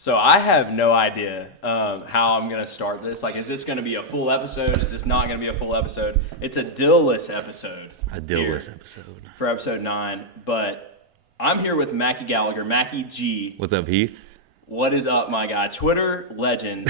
So I have no idea how I'm going to start this. Like, is this going to be a full episode? Is this not going to be a full episode? It's a dill-less episode. A dill-less episode. For episode 9. But I'm here with Mackie Gallagher, Mackie G. What's up, Heath? What is up, my guy? Twitter legend,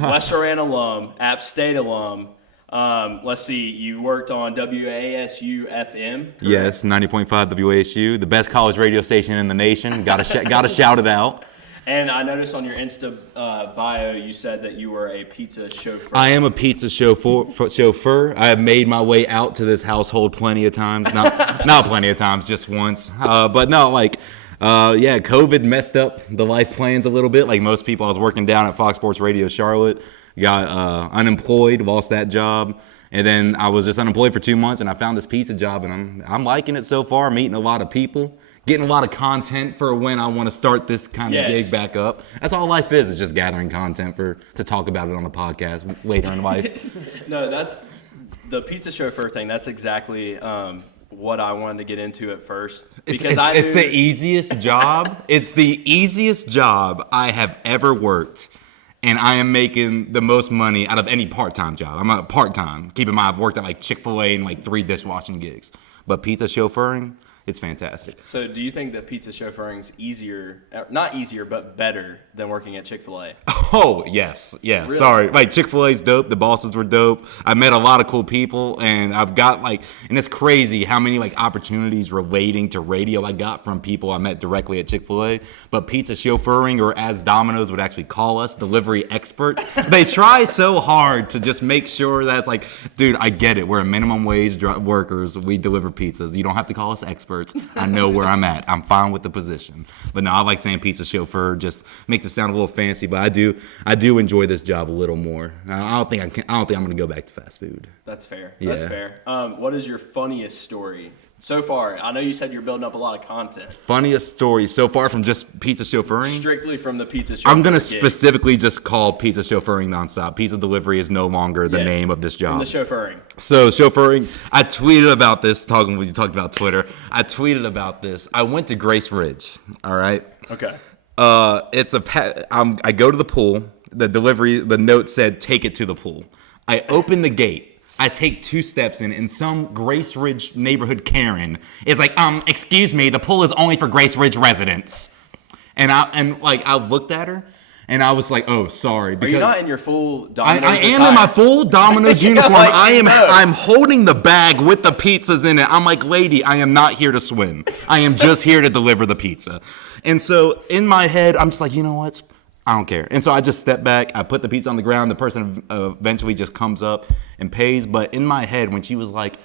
West Oran alum, App State alum. Let's see, you worked on WASU FM. Correct? Yes, 90.5 WASU, the best college radio station in the nation. Gotta shout it out. And I noticed on your Insta bio, you said that you were a pizza chauffeur. I am a pizza chauffeur. I have made my way out to this household plenty of times. Not plenty of times, just once. But no, COVID messed up the life plans a little bit. Like most people, I was working down at Fox Sports Radio Charlotte, got unemployed, lost that job. And then I was just unemployed for 2 months, and I found this pizza job, and I'm liking it so far. I'm meeting a lot of people. Getting a lot of content for when I want to start this kind of gig back up. That's all life is just gathering content to talk about it on a podcast later in life. No, that's the pizza chauffeur thing. That's exactly what I wanted to get into at first. Because it's the easiest job. It's the easiest job I have ever worked. And I am making the most money out of any part-time job. I'm not part-time. Keep in mind, I've worked at like Chick-fil-A and 3 dishwashing gigs. But pizza chauffeuring, it's fantastic. So do you think that pizza chauffeuring's easier, not easier, but better than working at Chick-fil-A? Oh, yes. Yeah, really? Sorry. Chick-fil-A's dope. The bosses were dope. I met a lot of cool people, and I've got and it's crazy how many opportunities relating to radio I got from people I met directly at Chick-fil-A. But pizza chauffeuring, or as Domino's would actually call us, delivery experts, they try so hard to just make sure that's dude, I get it. We're a minimum wage workers. We deliver pizzas. You don't have to call us experts. I know where I'm at. I'm fine with the position. But no, I like saying pizza chauffeur. Just makes it sound a little fancy. But I do enjoy this job a little more. I don't think I'm going to go back to fast food. That's fair. Yeah. That's fair. What is your funniest story so far? I know you said you're building up a lot of content. Funniest story so far from just pizza chauffeuring? Strictly from the pizza chauffeur. I'm going to specifically just call pizza chauffeuring nonstop. Pizza delivery is no longer the name of this job. From the chauffeuring. So chauffeuring, I tweeted about this, when you talked about Twitter. I tweeted about this. I went to Grace Ridge, all right? Okay. I go to the pool. The note said, take it to the pool. I open the gate. I take 2 steps in, and some Grace Ridge neighborhood Karen is like, excuse me, the pool is only for Grace Ridge residents. And I looked at her, and I was like, oh, sorry. Are you not in your full Domino's I am in my full Domino's uniform. I'm holding the bag with the pizzas in it. I'm like, lady, I am not here to swim. I am just here to deliver the pizza. And so in my head, I'm just like, you know what? I don't care. And so I just step back. I put the pizza on the ground. The person eventually just comes up and pays. But in my head, when she was like,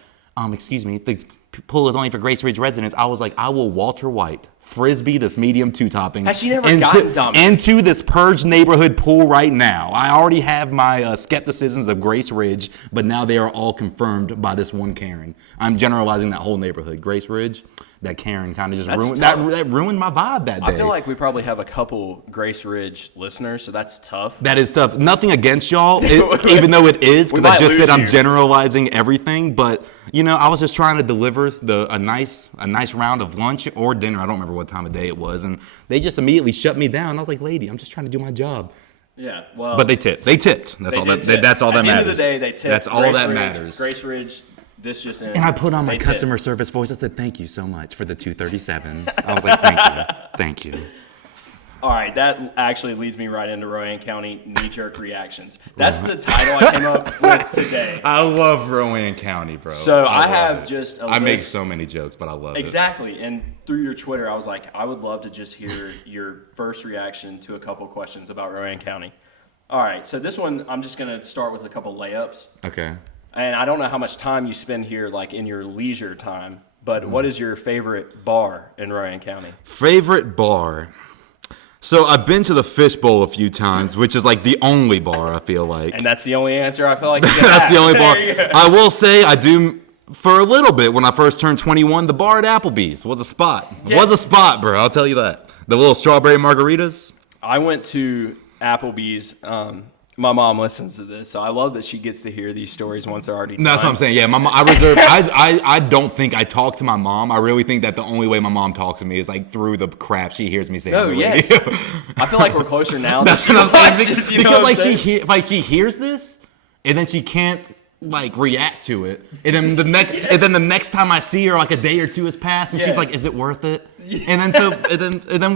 excuse me, the pool is only for Grace Ridge residents, I was like, I will Walter White Frisbee this medium 2-topping has she never gotten Domino's? Into this purged neighborhood pool right now. I already have my skepticisms of Grace Ridge, but now they are all confirmed by this one Karen. I'm generalizing that whole neighborhood. Grace Ridge, that Karen kind of just ruined my vibe that day. I feel like we probably have a couple Grace Ridge listeners, so that's tough. That is tough. Nothing against y'all, even though it is, because I just said I'm generalizing everything. But I was just trying to deliver a nice round of lunch or dinner. I don't remember what time of day it was, and they just immediately shut me down. I was like, lady, I'm just trying to do my job. Yeah, well, but they tipped. That's all that matters. At the end of the day, they tipped. That's all that matters. Grace Ridge. This just in. And I put on my customer service voice. I said, thank you so much for the $2.37. I was like, thank you. All right, that actually leads me right into Rowan County knee-jerk reactions. That's the title I came up with today. I love Rowan County, bro. So I have just a list. I make so many jokes, but I love it. Exactly, and through your Twitter, I was like, I would love to just hear your first reaction to a couple questions about Rowan County. All right, so this one, I'm just going to start with a couple layups. Okay. And I don't know how much time you spend here, in your leisure time, but what is your favorite bar in Rowan County? Favorite bar? So I've been to the Fishbowl a few times, which is the only bar, I feel like. And that's the only answer I feel like you That's the only bar. I will say I do, for a little bit, when I first turned 21, the bar at Applebee's was a spot. It was a spot, bro, I'll tell you that. The little strawberry margaritas. I went to Applebee's My mom listens to this, so I love that she gets to hear these stories once they're already done. That's what I'm saying. Yeah, my mom, I don't think I talk to my mom. I really think that the only way my mom talks to me is like through the crap she hears me say. No, on the yes. radio. I feel like we're closer now. That's what I'm saying. Because, Because like she hears this, and then she can't like react to it, and then the next time I see her, like a day or two has passed, and she's like, "Is it worth it?" And then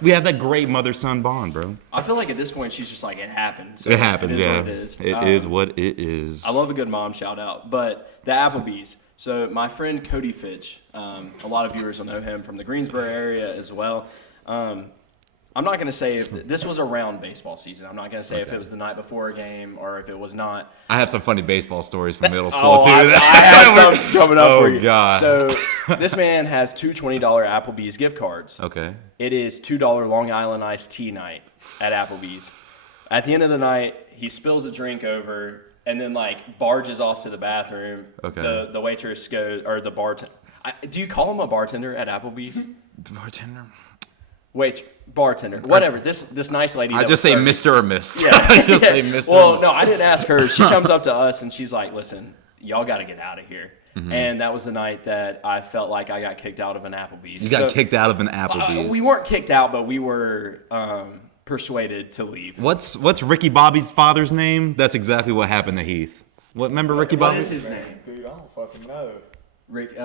we have that great mother-son bond, bro. I feel like at this point she's just like, it happens. So It happens, it is yeah. what it is. It is what it is. I love a good mom shout out. But the Applebee's. So my friend Cody Fitch, a lot of viewers will know him from the Greensboro area as well. I'm not going to say if this was around baseball season. I'm not going to say if it was the night before a game or if it was not. I have some funny baseball stories from middle school too. I have some coming up for you. Oh God! So this man has two $20 Applebee's gift cards. Okay. It is $2 Long Island iced tea night at Applebee's. At the end of the night, he spills a drink over and then like barges off to the bathroom. Okay. The waitress goes, or the bartender. Do you call him a bartender at Applebee's? The bartender. Bartender, whatever. This nice lady. I just say serving. Mr. or Miss. Yeah. I just say Mr. Well, no, I didn't ask her. She comes up to us and she's like, "Listen, y'all got to get out of here." Mm-hmm. And that was the night that I felt like I got kicked out of an Applebee's. You got kicked out of an Applebee's. We weren't kicked out, but we were persuaded to leave. What's Ricky Bobby's father's name? That's exactly what happened to Heath. Remember Ricky Bobby? What is his name? Dude, I don't fucking know. Rick.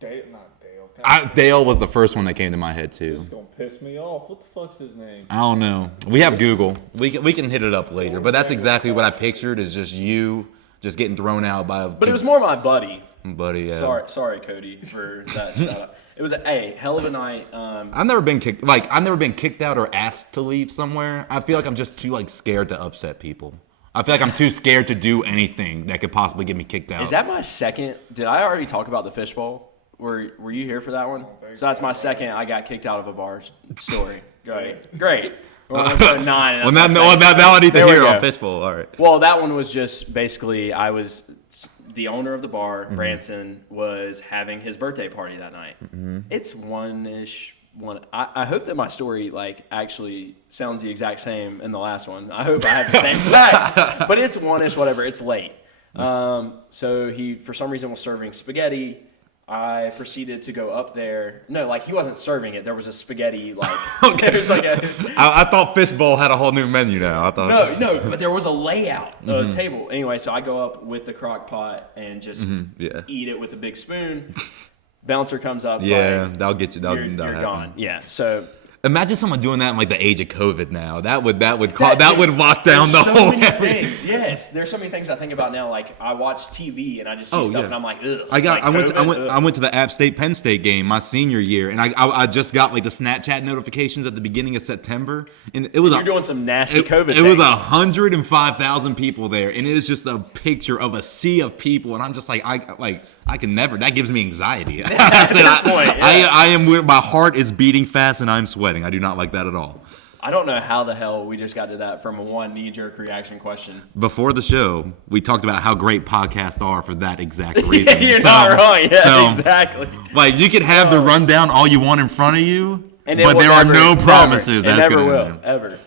Dale, not Dale. Dale was the first one that came to my head This too. is gonna piss me off. What the fuck's his name? I don't know. We have Google. We can hit it up later. But that's exactly what I pictured is just you just getting thrown out by a But it was more my buddy. buddy. Yeah. Sorry, Cody, for that shout out. It was a hell of a night. I've never been kicked out or asked to leave somewhere. I feel like I'm just too like scared to upset people. I feel like I'm too scared to do anything that could possibly get me kicked out. Is that my second? Did I already talk about the fishbowl? Were you here for that one? So that's my second. I got kicked out of a bar story. Great. Well, nine. Well, now I need to There we hear go. on Fishbowl. All right. Well, that one was just basically I was the owner of the bar. Branson was having his birthday party that night. It's one-ish. I hope that my story like actually sounds the exact same in the last one. I hope I have the same facts, but it's one-ish, whatever. It's late. So he for some reason was serving spaghetti. I proceeded to go up there. No, like he wasn't serving it. There was a spaghetti like. Okay. There was like a. I thought Fishbowl had a whole new menu now. I thought. No, but there was a layout, a table. Anyway, so I go up with the crock pot and just eat it with a big spoon. Bouncer comes up. Yeah, like, that'll get you. You're That'll gone. Yeah. So imagine someone doing that in like the age of COVID now. That would lock down the so whole. many things. Yes, there's so many things I think about now. Like I watch TV and I just see stuff and I'm like, ugh. I went to the App State Penn State game my senior year, and I just got like the Snapchat notifications at the beginning of September, and it was You're doing some nasty COVID. It was things. 105,000 people there, and it is just a picture of a sea of people, and I'm just like I can never. That gives me anxiety. I am. My heart is beating fast, and I'm sweating. I do not like that at all. I don't know how the hell we just got to that from a one knee-jerk reaction question. Before the show, we talked about how great podcasts are for that exact reason. You're not wrong. Yeah, exactly. Like you can have the rundown all you want in front of you, And but there are no promises It that's never going will, to ever.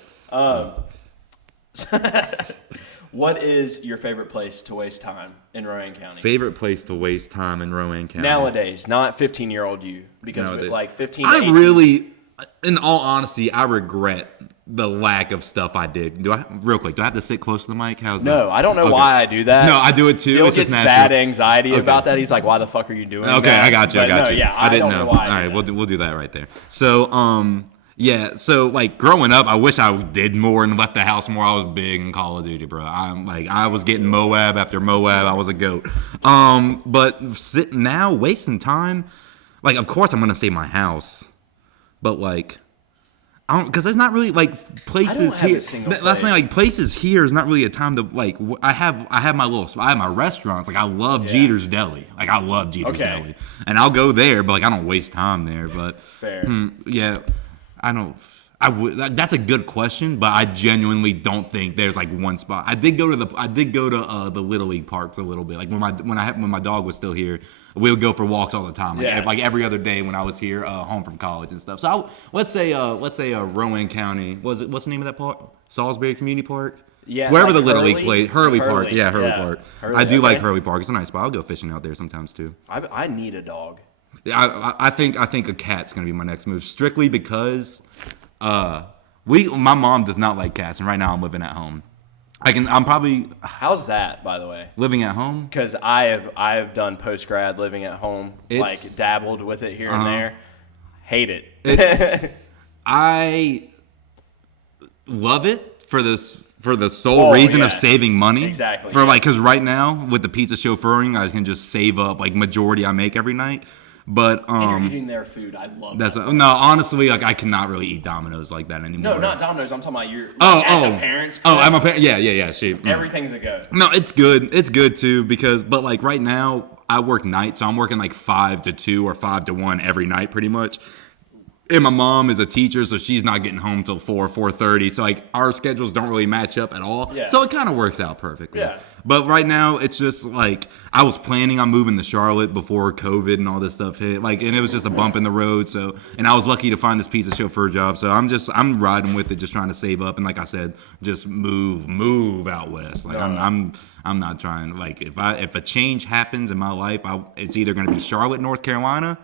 What is your favorite place to waste time in Rowan County? Favorite place to waste time in Rowan County Nowadays, not 15-year-old you, because Nowadays. like 15 to 18. I really, in all honesty, I regret the lack of stuff I did. Do I have to sit close to the mic? How's that? No, I don't know why I do that. No, I do it too. Dill It's just gets natural. bad anxiety about that. He's like, "Why the fuck are you doing that?" Okay, I got you. But no, you. Yeah, I didn't don't know. why. All right, we'll do that right there. So, yeah. So, like growing up, I wish I did more and left the house more. I was big in Call of Duty, bro. I was getting Moab after Moab. I was a goat. But sitting now, wasting time. Like, of course, I'm gonna say my house, but like. Because there's not really like places here. That's not like places here is not really a time to like. I have my restaurants. Like I love Jeter's Deli. Like I love Jeter's Deli, and I'll go there. But like I don't waste time there. But fair. Yeah, I don't. That's a good question, but I genuinely don't think there's like one spot. I did go to the Little League parks a little bit. Like when my dog was still here, we would go for walks all the time. Like every other day when I was here, home from college and stuff. So let's say Rowan County. What's the name of that park? Salisbury Community Park. Yeah, wherever like the Little Hurley? League plays. Hurley Park. Yeah, Hurley Park. Hurley, I do like okay. Hurley Park. It's a nice spot. I'll go fishing out there sometimes too. I need a dog. Yeah, I think a cat's gonna be my next move, strictly because my mom does not like cats, and right now I'm living at home. I'm probably How's that, by the way? living at home. Because I have done post grad living at home, like dabbled with it here and there. Hate it. I love it for the sole reason of saving money. Exactly. Because right now with the pizza chauffeuring, I can just save up like majority I make every night. But and you're eating their food. I love that. no, honestly, like I cannot really eat Domino's like that anymore. No, not Domino's. I'm talking about your at the parents. I'm a parent. Yeah. Everything's a go. No, it's good. It's good too but like right now I work nights, so I'm working like 5 to 2 or 5 to 1 every night pretty much. And my mom is a teacher, so she's not getting home till 4:30. So like our schedules don't really match up at all. Yeah. So it kind of works out perfectly. Yeah. But right now it's just like I was planning on moving to Charlotte before COVID and all this stuff hit. And it was just a bump in the road. So and I was lucky to find this pizza chauffeur job. So I'm riding with it, just trying to save up and like I said, just move out west. Like I'm not trying. Like if a change happens in my life, it's either going to be Charlotte, North Carolina,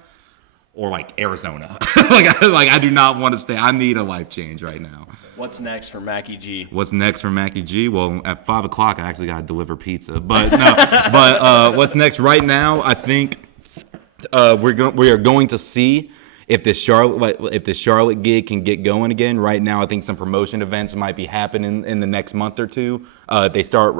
or like Arizona. I do not want to stay. I need a life change right now. What's next for Mackie G? What's next for Mackie G? Well, at 5 o'clock, I actually got to deliver pizza. But no. What's next right now? I think we are going to see if the Charlotte gig can get going again. Right now, I think some promotion events might be happening in the next month or two. They start.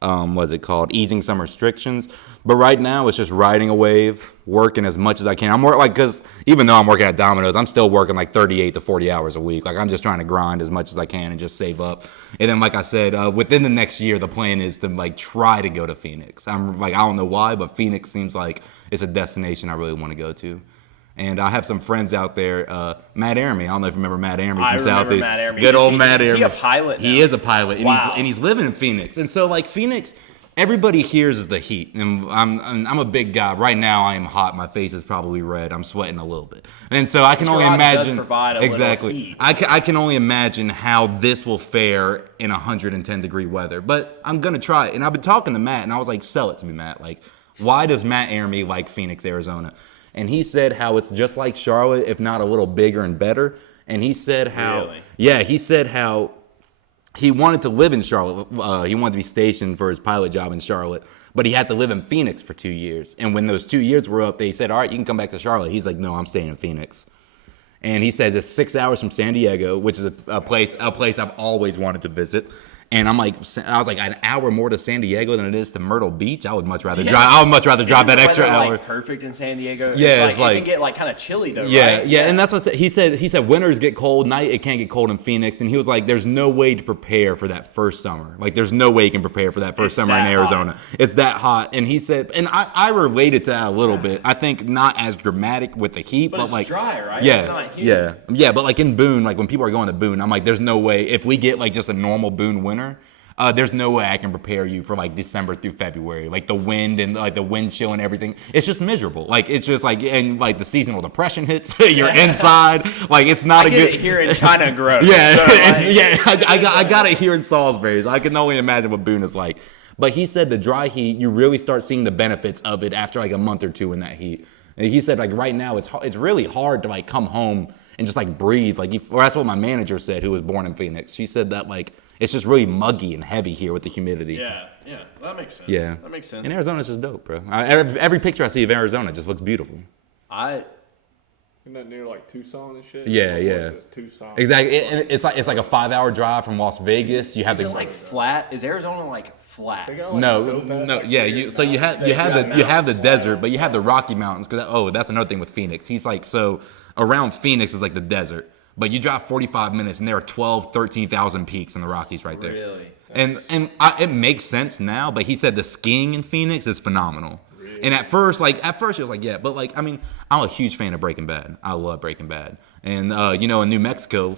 What's it called? Easing some restrictions. But right now, it's just riding a wave, working as much as I can. I'm because even though I'm working at Domino's, I'm still working like 38 to 40 hours a week. Like I'm just trying to grind as much as I can and just save up. And then, like I said, within the next year, the plan is to like try to go to Phoenix. I don't know why, but Phoenix seems like it's a destination I really want to go to. And I have some friends out there. Matt Aramy. I don't know if you remember Matt Aramy from Southeast. Matt Aramy. Good old Matt Aramy. Is he a pilot now? He is a pilot. Wow. And he's living in Phoenix. And so, like, Phoenix, everybody hears is the heat. And I'm a big guy. Right now, I am hot. My face is probably red. I'm sweating a little bit. And so I can only imagine. Does provide a exactly. little heat. I can only imagine how this will fare in 110-degree weather. But I'm going to try it. And I've been talking to Matt, and I was like, sell it to me, Matt. Like, why does Matt Aramy like Phoenix, Arizona? And he said how it's just like Charlotte, if not a little bigger and better. And he said how, he said how he wanted to live in Charlotte. He wanted to be stationed for his pilot job in Charlotte, but he had to live in Phoenix for 2 years. And when those 2 years were up, they said, all right, you can come back to Charlotte. He's like, no, I'm staying in Phoenix. And he says it's 6 hours from San Diego, which is a place I've always wanted to visit. And I was like an hour more to San Diego than it is to Myrtle Beach. I would much rather drive. I would much rather drive that extra hour. Like perfect in San Diego. Yeah, it's like it can get like kind of chilly though. Yeah, right? yeah, and that's what he said. He said winters get cold, night it can't get cold in Phoenix, and he was like, "There's no way to prepare for that first summer. Like, there's no way you can prepare for that first summer in Arizona. Hot. It's that hot." And he said, and I related to that a little bit. I think not as dramatic with the heat, but it's like dry, right? Yeah, it's not humid. yeah. But like in Boone, like when people are going to Boone, I'm like, there's no way if we get like just a normal Boone winter. There's no way I can prepare you for like December through February. Like the wind and like the wind chill and everything. It's just miserable. Like it's just like, and like the seasonal depression hits. You're inside. Like it's not I a good. Get it here in China Grove. Yeah, so like, I got it here in Salisbury. So I can only imagine what Boone is like. But he said the dry heat, you really start seeing the benefits of it after like a month or two in that heat. And he said like right now it's really hard to like come home and just like breathe. Like or that's what my manager said, who was born in Phoenix. She said that like. It's just really muggy and heavy here with the humidity. Yeah, that makes sense. Yeah, that makes sense. And Arizona's just dope, bro. Every picture I see of Arizona just looks beautiful. Isn't that near like Tucson and shit? Yeah. Tucson. Exactly. It's like a 5-hour drive from Las Vegas. You have Is it like flat? Is Arizona like flat? They got, like, No. Yeah. You have the desert, but you have the Rocky Mountains. That's another thing with Phoenix. He's like around Phoenix is like the desert. But you drive 45 minutes, and there are 13,000 peaks in the Rockies right there. Really? And it makes sense now, but he said the skiing in Phoenix is phenomenal. Really? And at first she was like, yeah, but like, I mean, I'm a huge fan of Breaking Bad. I love Breaking Bad. And, in New Mexico,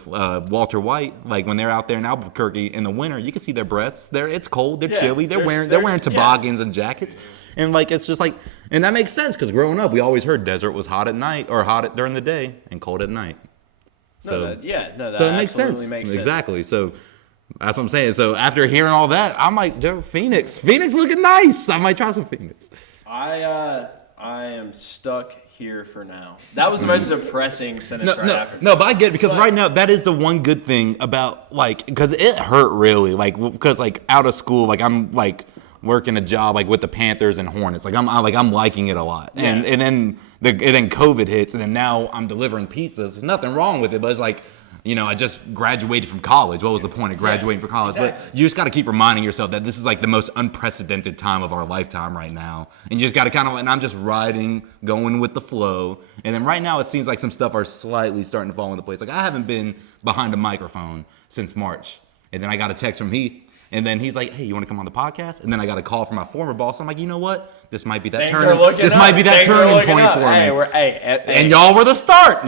Walter White, like when they're out there in Albuquerque in the winter, you can see their breaths. It's cold. They're chilly. They're wearing toboggans and jackets. And like, it's just like, and that makes sense because growing up, we always heard desert was hot at night or during the day and cold at night. So that so it makes sense. Exactly. So that's what I'm saying. So after hearing all that, I might Phoenix looking nice. I might try some Phoenix. I am stuck here for now. That was the most depressing sentence after. No, but I get it because right now that is the one good thing about like because it hurt really like because like out of school like I'm like working a job like with the Panthers and Hornets like I'm liking it a lot and then COVID hits and then now I'm delivering pizzas. There's nothing wrong with it, but it's like. I just graduated from college. What was the point of graduating from college? Exactly. But you just got to keep reminding yourself that this is like the most unprecedented time of our lifetime right now. And you just got to kind of, and I'm just going with the flow. And then right now it seems like some stuff are slightly starting to fall into place. Like I haven't been behind a microphone since March. And then I got a text from Heath. And then he's like, hey, you want to come on the podcast? And then I got a call from my former boss. I'm like, you know what? This might be that turning point for me. And y'all were the start.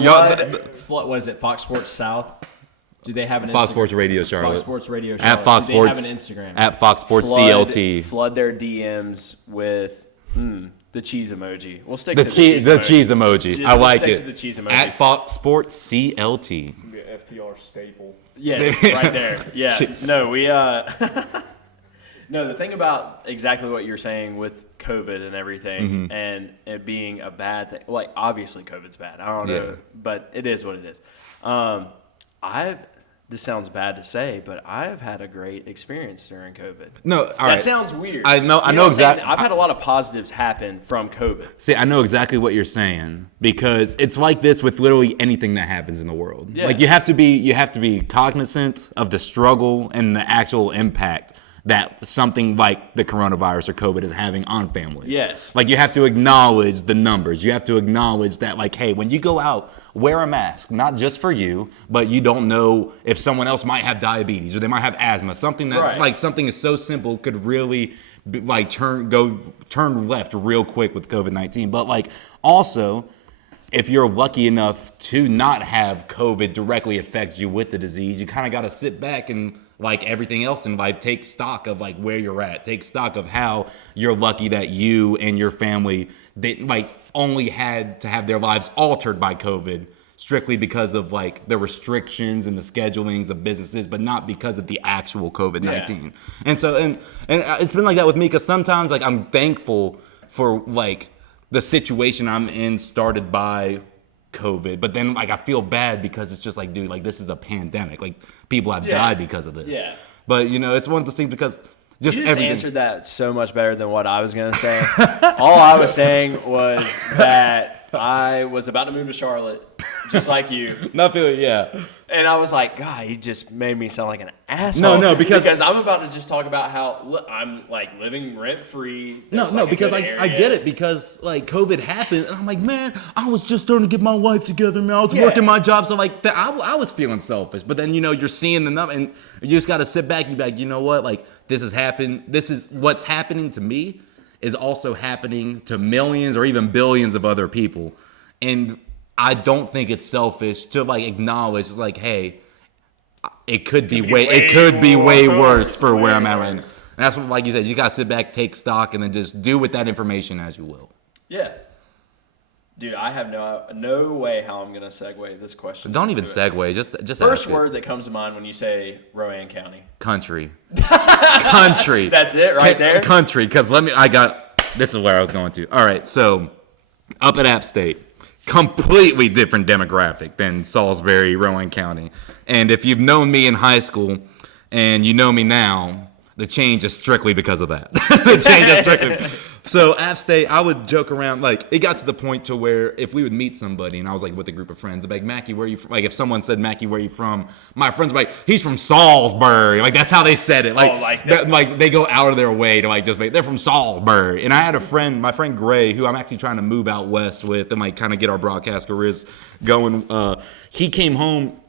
What is it, Fox Sports South? Do they have an Fox Instagram? Sports Radio Charlotte. Fox Sports Radio Charlotte. At Fox Do Sports. they have an Instagram? At Fox Sports CLT. Flood their DMs with the cheese emoji. We'll stick to the cheese emoji. I like it. To the cheese emoji. At Fox Sports CLT. It's gonna be an FTR staple. Yes, right there. Yeah. No, we No, the thing about exactly what you're saying with COVID and everything and it being a bad thing, like obviously COVID's bad. I don't know, but it is what it is. This sounds bad to say, but I've had a great experience during COVID. That sounds weird. I know exactly. I've had a lot of positives happen from COVID. See, I know exactly what you're saying because it's like this with literally anything that happens in the world. Yeah. Like you have to be cognizant of the struggle and the actual impact that something like the coronavirus or COVID is having on families. Yes. Like you have to acknowledge the numbers. You have to acknowledge that like, hey, when you go out, wear a mask, not just for you, but you don't know if someone else might have diabetes or they might have asthma. Something that's like something is so simple could really like turn left real quick with COVID-19. But like also, if you're lucky enough to not have COVID directly affect you with the disease, you kind of got to sit back and like everything else in life, take stock of like where you're at. Take stock of how you're lucky that you and your family only had to have their lives altered by COVID strictly because of like the restrictions and the schedulings of businesses, but not because of the actual COVID-19. Yeah. And so and it's been like that with me because sometimes like I'm thankful for like the situation I'm in started by COVID, but then like I feel bad because it's just like, dude, like this is a pandemic. Like people have died because of this. Yeah. But it's one of those things because you just answered that so much better than what I was gonna say. All I was saying was that I was about to move to Charlotte, just like you. And I was like, God, he just made me sound like an asshole. No, because I'm about to just talk about how I'm like living rent free. Because I get it because like COVID happened and I'm like, man, I was just starting to get my life together, man. I was working my job, so like I was feeling selfish. But then you're seeing the number and you just got to sit back and be like, you know what, like this has happened. This is what's happening to me is also happening to millions or even billions of other people, and I don't think it's selfish to like acknowledge like, hey, it could be way worse for where I'm at right now. And that's what, like you said, you gotta sit back, take stock, and then just do with that information as you will. Yeah. Dude, I have no way how I'm gonna segue this question. Don't even segue. Just first word that comes to mind when you say Rowan County. Country. Country. That's it right there. Country. Because this is where I was going to. All right. So up at App State. Completely different demographic than Salisbury, Rowan County. And if you've known me in high school and you know me now, the change is strictly because of that. So App State, I would joke around, like it got to the point to where if we would meet somebody and I was like with a group of friends, I'd be like, Mackie, where are you from? Like if someone said, Mackie, where are you from? My friends would be like, he's from Salisbury. Like that's how they said it. Like they go out of their way to like just make, they're from Salisbury. And I had a friend, my friend Gray, who I'm actually trying to move out west with and like kind of get our broadcast careers going. He came home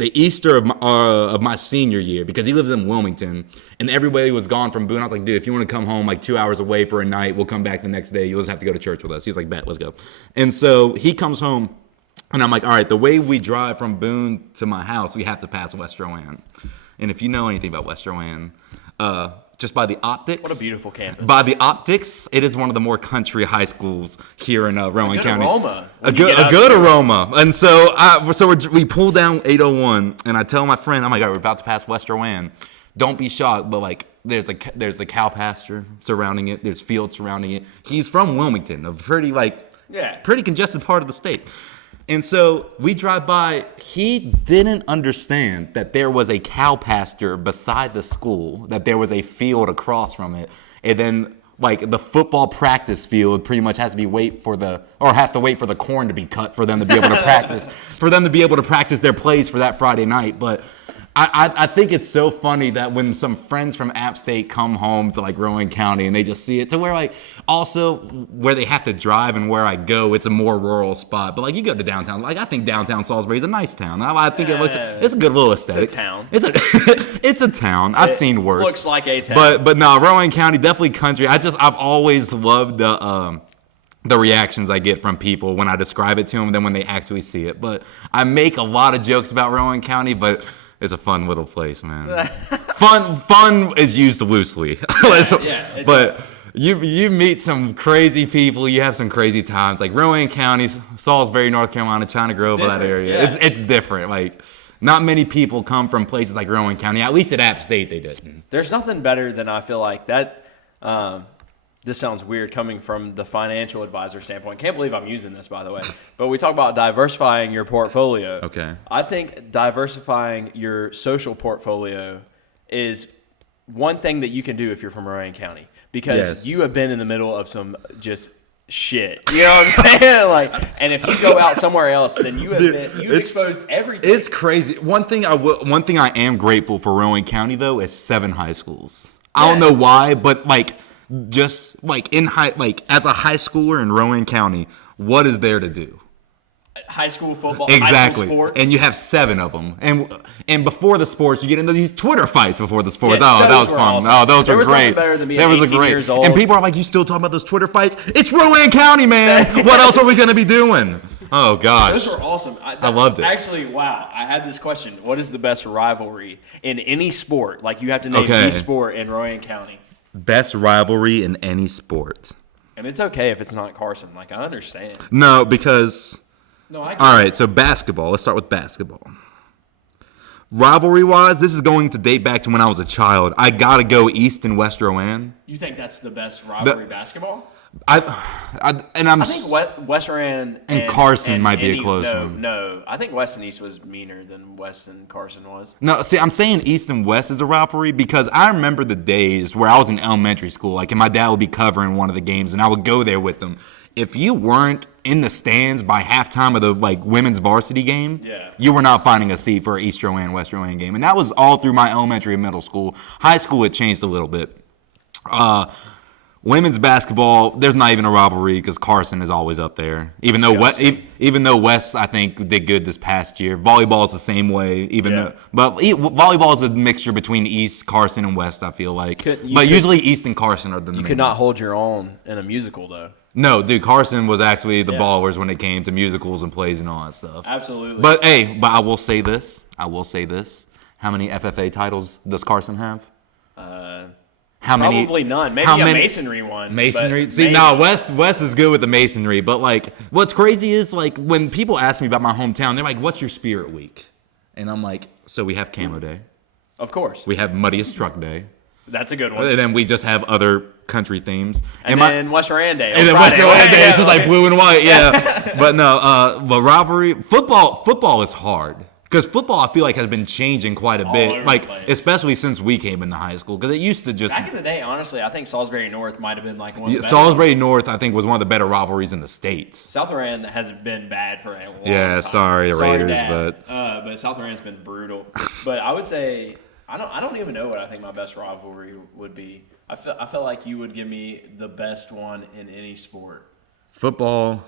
the Easter of my senior year, because he lives in Wilmington, and everybody was gone from Boone. I was like, dude, if you want to come home like 2 hours away for a night, we'll come back the next day. You'll just have to go to church with us. He's like, bet, let's go. And so he comes home, and I'm like, all right, the way we drive from Boone to my house, we have to pass West Rowan. And if you know anything about West Rowan, just by the optics. What a beautiful campus. By the optics, it is one of the more country high schools here in Rowan County. A good aroma. And so we pull down 801, and I tell my friend, I'm like, all right, we're about to pass West Rowan. Don't be shocked, but like there's a cow pasture surrounding it. There's fields surrounding it. He's from Wilmington, a pretty congested part of the state. And so we drive by. He didn't understand that there was a cow pasture beside the school, that there was a field across from it. And then, like, the football practice field pretty much has to wait for the corn to be cut for them to be able to practice, their plays for that Friday night. But I think it's so funny that when some friends from App State come home to like Rowan County and they just see it, to where like also where they have to drive and where I go, it's a more rural spot. But like you go to downtown, like I think downtown Salisbury is a nice town. I think it's a good little aesthetic. It's a town. It's a town. I've seen worse. Looks like a town. But no, Rowan County definitely country. I've always loved the reactions I get from people when I describe it to them, and then when they actually see it. But I make a lot of jokes about Rowan County, but it's a fun little place, man. Fun is used loosely. But you meet some crazy people. You have some crazy times. Like Rowan County, Salisbury, North Carolina, China Grove, that area. Yeah. It's different. Like not many people come from places like Rowan County. At least at App State, they didn't. There's nothing better than I feel like that. This sounds weird coming from the financial advisor standpoint. Can't believe I'm using this, by the way. But we talk about diversifying your portfolio. Okay. I think diversifying your social portfolio is one thing that you can do if you're from Rowan County, because you have been in the middle of some just shit. You know what I'm saying? Like, and if you go out somewhere else, then you've exposed everything. It's crazy. One thing I am grateful for Rowan County though is 7 high schools. I don't know why, but like. Just like as a high schooler in Rowan County, what is there to do? High school football, exactly. High school sports. And you have 7 of them. And before the sports, you get into these Twitter fights before the sports. Yeah, that was fun. Awesome. Oh, those there were great. Better than being 18 years old. And people are like, you still talking about those Twitter fights? It's Rowan County, man. What else are we going to be doing? Oh, gosh. Those were awesome. I loved it. Actually, wow. I had this question. What is the best rivalry in any sport? Like, you have to name any sport in Rowan County. Best rivalry in any sport. And it's okay if it's not Carson. Like, I understand. No, because... No, I get All right, so basketball. Let's start with basketball. Rivalry-wise, this is going to date back to when I was a child. I got to go East and West Rowan. You think that's the best rivalry basketball? I think West Rowan and Carson might be a close one. No, I think West and East was meaner than West and Carson was. No, see, I'm saying East and West is a rivalry because I remember the days where I was in elementary school, like, and my dad would be covering one of the games, and I would go there with them. If you weren't in the stands by halftime of the women's varsity game, you were not finding a seat for an East Rowan, West Rowan game, and that was all through my elementary and middle school. High school, it changed a little bit. Women's basketball, there's not even a rivalry because Carson is always up there. Even though West, I think, did good this past year. Volleyball is the same way. But volleyball is a mixture between East, Carson, and West, I feel like. Usually East and Carson are the main. You could not hold your own in a musical, though. No, dude, Carson was actually the ballers when it came to musicals and plays and all that stuff. Absolutely. But I will say this. How many FFA titles does Carson have? Probably none. Maybe a masonry one. Masonry? See, no, West is good with the masonry. But, like, what's crazy is, like, when people ask me about my hometown, they're like, what's your spirit week? And I'm like, so we have Camo Day. Of course. We have Muddiest Truck Day. That's a good one. And then we just have other country themes. And then West Rowan Day. And then West Rowan Day is just like blue and white, yeah. But no, but rivalry, football is hard. Because football, I feel like, has been changing quite a bit, like especially since we came into high school. Because it used to just back in the day, honestly, I think Salisbury North might have been like one of the better Salisbury North, I think, was one of the better rivalries in the state. South Rowan has been bad for a long time. Yeah, sorry, Raiders, Dad. But South Rowan's been brutal. But I would say I don't even know what I think my best rivalry would be. I feel like you would give me the best one in any sport. Football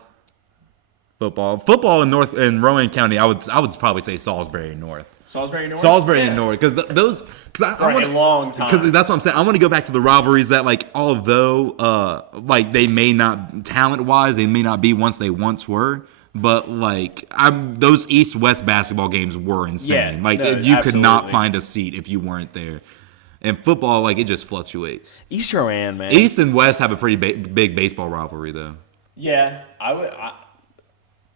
in Rowan County, I would probably say Salisbury North. Salisbury North. Salisbury and North, because those. Cause For a long time. Because that's what I'm saying. I want to go back to the rivalries that, like, although, like, they may not talent-wise, they may not be they once were. But, like, those East-West basketball games were insane. Yeah, like, no, you could not absolutely. find a seat if you weren't there. And football, like, it just fluctuates. East Rowan, man. East and West have a pretty big baseball rivalry, though. Yeah,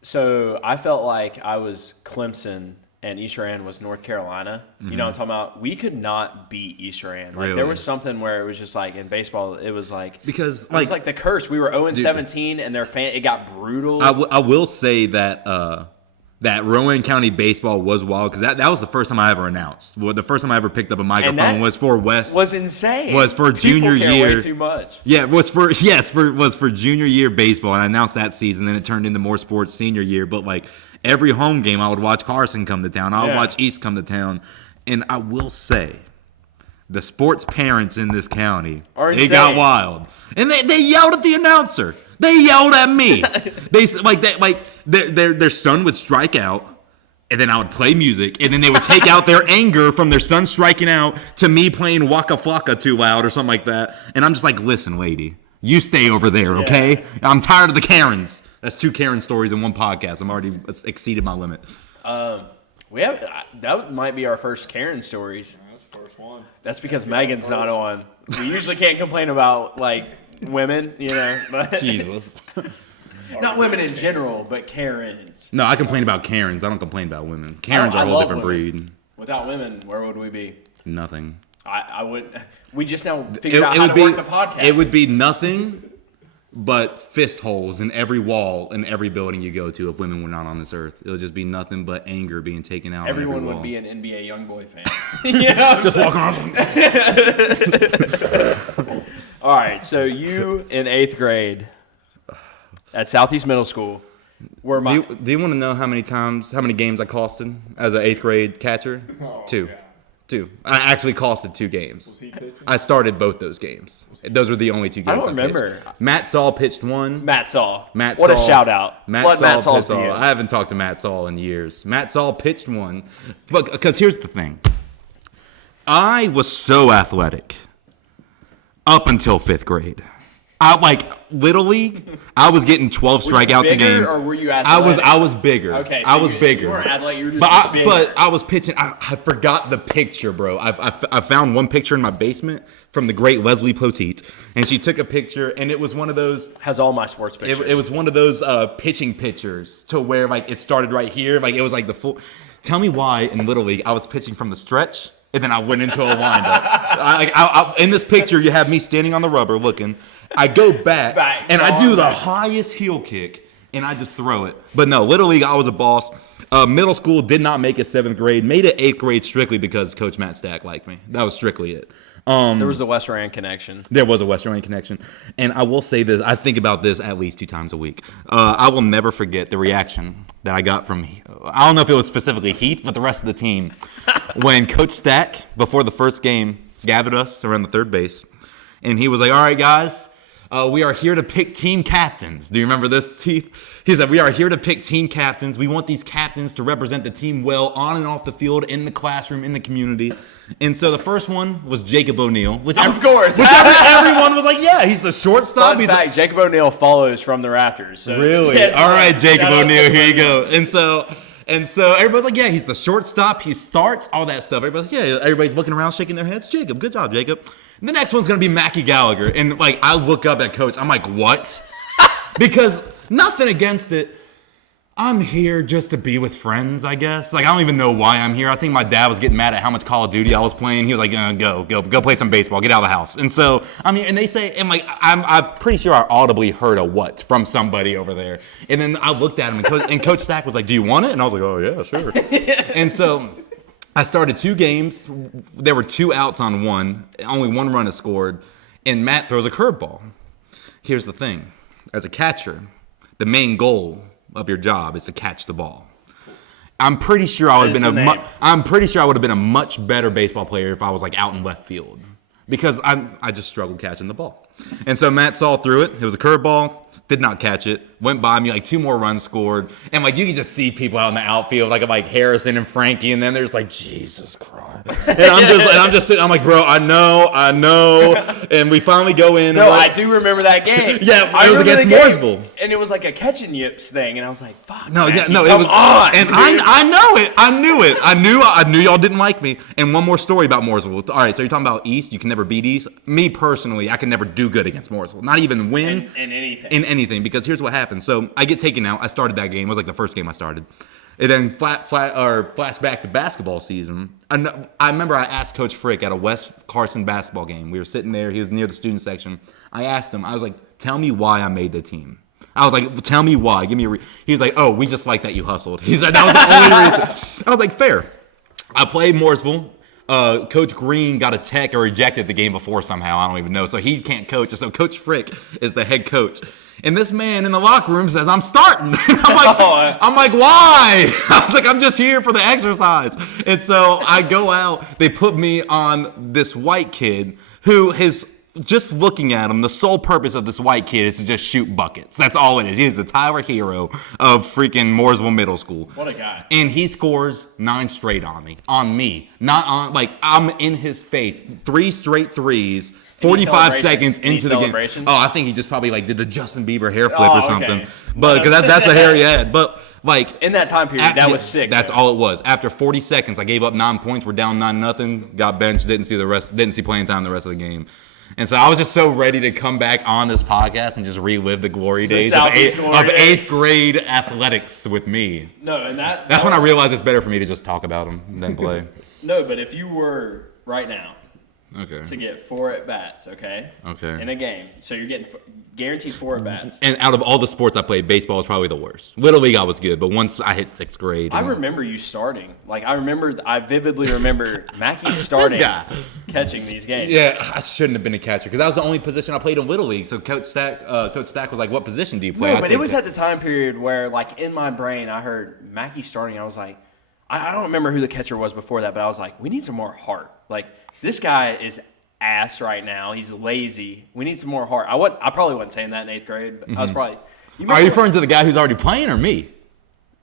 so I felt like I was Clemson and East Rand was North Carolina. You know what I'm talking about? We could not beat East Rand. Like, Really? there was something where it was just like in baseball, it was like Because, it was like the curse. We were 0-17, and it got brutal. I will say that that Rowan County baseball was wild, because that was the first time I ever announced. Well, the first time I ever picked up a microphone was for West. Was insane. Was for People junior care year. Way too much. Yeah, was for junior year baseball, and I announced that season. Then it turned into more sports senior year. But like every home game, I would watch Carson come to town. I would watch East come to town, and I will say, the sports parents in this county, they got wild, and they yelled at the announcer. They yelled at me. Their son would strike out. And then I would play music, and then they would take out their anger from their son striking out to me playing Waka Flocka too loud or something like that. And I'm just like, listen, lady, you stay over there, okay? I'm tired of the Karens. That's 2 Karen stories in one podcast. I'm already exceeded my limit. That might be our first Karen stories. That's the first one. That's because Megan's not on. We usually can't complain about like women, you know. But Jesus. not women in general, but Karens. No, I complain about Karens. I don't complain about women. Karens are a whole love different women. breed. Without women, where would we be? Nothing. I would. We just now figured out how to work the podcast. It would be nothing but fist holes in every wall in every building you go to if women were not on this earth. It would just be nothing but anger being taken out. Everyone on every would wall. be an NBA YoungBoy fan. You know Just walking around. All right, so you in 8th grade at Southeast Middle School were my. Do you want to know how many games I costed as an 8th grade catcher? Oh, 2. yeah. 2. I actually costed 2 games. Was he pitching? I started both those games. Those were the only 2 games I don't remember. pitched. Matt Saul pitched 1. Matt Saul. What a shout out. Matt Saul pitched to you. I haven't talked to Matt Saul in years. Matt Saul pitched 1. But because here's the thing. I was so athletic up until 5th grade. Little league, I was getting 12 strikeouts a game. Or were you athletic? I was bigger. Okay, so I was bigger. You weren't athletic, you were just bigger. But I was pitching. I forgot the picture, bro. I found one picture in my basement from the great Leslie Poteet, and she took a picture, and it was one of those. Has all my sports pictures. It was one of those pitching pictures to where like it started right here, like it was like the full. Tell me why in Little League I was pitching from the stretch, and then I went into a windup. In this picture, you have me standing on the rubber looking. I go back and I do the highest heel kick, and I just throw it. But no, Little League, I was a boss. Middle school did not make it 7th grade. Made it 8th grade strictly because Coach Matt Stack liked me. That was strictly it. There was a West Rand connection. There was a Western Wayne connection. And I will say this. I think about this at least 2 times a week. I will never forget the reaction that I got from, I don't know if it was specifically Heath, but the rest of the team. When Coach Stack, before the first game, gathered us around the 3rd base. And he was like, all right, guys. We are here to pick team captains. Do you remember this, Heath? He said, we are here to pick team captains. We want these captains to represent the team well on and off the field, in the classroom, in the community. And so the first one was Jacob O'Neal. Of course. Everyone was like, yeah, he's the shortstop. Fun fact, Jacob O'Neal follows from the rafters. So Really? Yes, All right, Jacob shout out O'Neal, to here you O'Neal. go. And so everybody's like, yeah, he's the shortstop. He starts, all that stuff. Everybody's like, yeah, everybody's looking around, shaking their heads. Jacob, good job, Jacob. And the next one's going to be Mackie Gallagher. And, like, I look up at Coach. I'm like, what? Because nothing against it. I'm here just to be with friends, I guess. Like, I don't even know why I'm here. I think my dad was getting mad at how much Call of Duty I was playing. He was like, go play some baseball. Get out of the house. And so, I mean, and they say, and like, I'm pretty sure I audibly heard a what from somebody over there. And then I looked at him, and Coach Stack was like, do you want it? And I was like, oh, yeah, sure. And so I started 2 games. There were 2 outs on 1. Only 1 run is scored. And Matt throws a curveball. Here's the thing. As a catcher, the main goal of your job is to catch the ball. I'm pretty sure I would have been a much better baseball player if I was like out in left field. because I just struggled catching the ball. And so Matt saw through it. It was a curveball. Did not catch it. Went by me, like 2 more runs scored. And like you can just see people out in the outfield, like Harrison and Frankie, and then there's like, Jesus Christ. And I'm just sitting, I'm like, bro, I know. And we finally go in. No, I do remember that game. Yeah, it was against Mooresville. And it was like a catch and yips thing, and I was like, fuck. No, Mackie, yeah, no, it was on. And I know it. I knew it. I knew y'all didn't like me. And one more story about Mooresville. All right, so you're talking about East. You can never beat East. Me personally, I can never do good against Mooresville. Not even win in anything. Because here's what happened. So I get taken out. I started that game. It was like the first game I started. And then flashback to basketball season. I remember I asked Coach Frick at a West Carson basketball game. We were sitting there. He was near the student section. I asked him. I was like, "Tell me why I made the team." I was like, "Tell me why. Give me a." He was like, "Oh, we just like that you hustled." He said that was the only reason. I was like, "Fair." I played Mooresville. Coach Green got a tech or ejected the game before somehow. I don't even know. So he can't coach. So Coach Frick is the head coach. And this man in the locker room says, "I'm starting." I'm like, why? I was like, "I'm just here for the exercise." And so I go out. They put me on this white kid who has just looking at him. The sole purpose of this white kid is to just shoot buckets. That's all it is. He's the Tyler Hero of freaking Mooresville Middle School. What a guy. And he scores 9 straight on me. Not on, like, I'm in his face. 3 straight threes. 45 seconds into the game. Oh, I think he just probably like did the Justin Bieber hair flip or something. Okay. But because that's the hair he had. But like in that time period, that was sick. That's all it was. After 40 seconds, I gave up 9 points. We're down 9-0. Got benched. Didn't see playing time the rest of the game. And so I was just so ready to come back on this podcast and just relive the glory days of 8th grade athletics with me. No, and that's when I realized it's better for me to just talk about them than play. No, but if you were right now. Okay. To get 4 at-bats, okay? Okay. In a game. So you're getting guaranteed 4 at-bats. And out of all the sports I played, baseball was probably the worst. Little League, I was good, but once I hit 6th grade. I remember you starting. Like, I vividly remember Mackie starting catching these games. Yeah, I shouldn't have been a catcher because that was the only position I played in Little League. So Coach Stack was like, "What position do you play?" No, but it was at the time period where, like, in my brain, I heard Mackie starting. I was like, I don't remember who the catcher was before that, but I was like, we need some more heart. Like, this guy is ass right now. He's lazy. We need some more heart. I probably wasn't saying that in 8th grade, but I was probably. Are you referring to the guy who's already playing or me?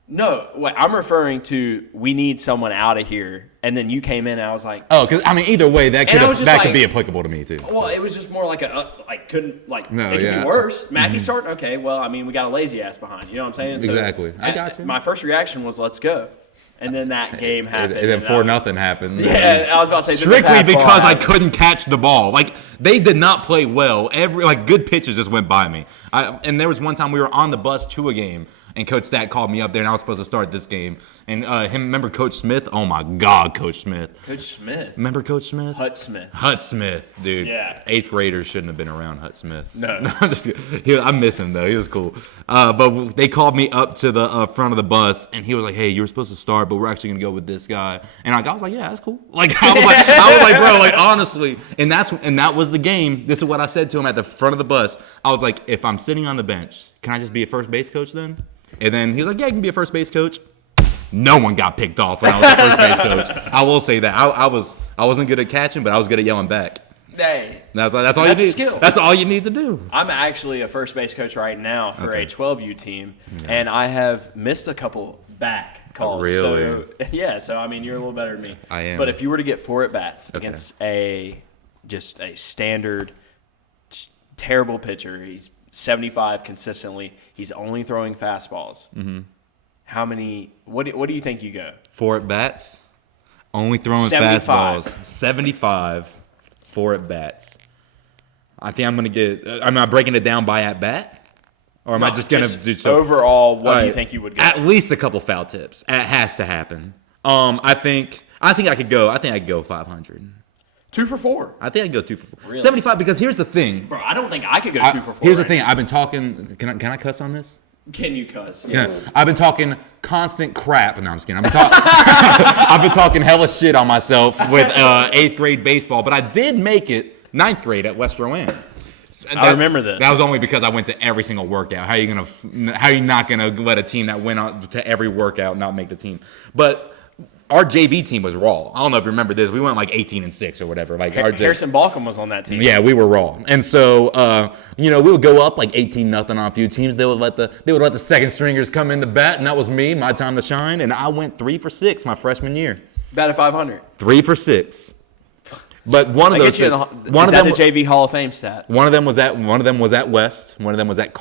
No, wait, I'm referring to we need someone out of here, and then you came in, and I was like, oh, because I mean, either way, that could be applicable to me too. Well, it was just more like it could be worse. Mackie starting, okay. Well, I mean, we got a lazy ass behind. You know what I'm saying? Exactly. So, I got you. My first reaction was, "Let's go." And then that game happened. And then 4-0 happened. Yeah, I was about to say strictly because I couldn't catch the ball. Like they did not play well. Good pitches just went by me. And there was one time we were on the bus to a game, and Coach Stack called me up there, and I was supposed to start this game. And remember Coach Smith? Oh my God, Coach Smith. Coach Smith. Remember Coach Smith? Hut Smith, dude. Yeah. 8th graders shouldn't have been around Hut Smith. No. I miss him though. He was cool. But they called me up to the front of the bus, and he was like, "Hey, you were supposed to start, but we're actually gonna go with this guy." And I was like, "Yeah, that's cool." Like I was like, bro, like honestly. And that was the game. This is what I said to him at the front of the bus. I was like, "If I'm sitting on the bench, can I just be a first base coach then?" And then he was like, "Yeah, you can be a first base coach." No one got picked off when I was a first base coach. I will say that I wasn't good at catching, but I was good at yelling back. Hey, that's all you need. Skill. That's all you need to do. I'm actually a first base coach right now for a 12U team, and I have missed a couple back calls. Really? So I mean, you're a little better than me. I am. But if you were to get 4 at-bats against a standard terrible pitcher, he's 75 consistently. He's only throwing fastballs. Mm-hmm. How many? What do you think you go? 4 at-bats, only throwing 75. fastballs. 75, 4 at-bats. I think I'm gonna get. I'm not breaking it down by at-bat, or am I just gonna do so? Overall? What do you think you would go? At least a couple foul tips. It has to happen. I think I could go. I think I could go 500. 2 for 4. I think I could go 2 for 4. Really? 75 because here's the thing. Bro, I don't think I could go 2 for 4. Here's the thing. I've been talking. Can I cuss on this? Can you cuss? Yeah. I've been talking constant crap. No, I'm just kidding. I've been talking hella shit on myself with 8th grade baseball, but I did make it 9th grade at West Rowan. I remember this. That was only because I went to every single workout. How are you not gonna let a team that went on to every workout not make the team? But our JV team was raw. I don't know if you remember this. We went like 18-6 or whatever. Like Harrison Balcom was on that team. Yeah, we were raw, and so we would go up like 18-0 on a few teams. They would let the second stringers come in the bat, and that was me, my time to shine. And I went 3 for 6 my freshman year. Batted 500. 3 for 6. But one of those the JV Hall of Fame stat? One of them was at West. One of them was at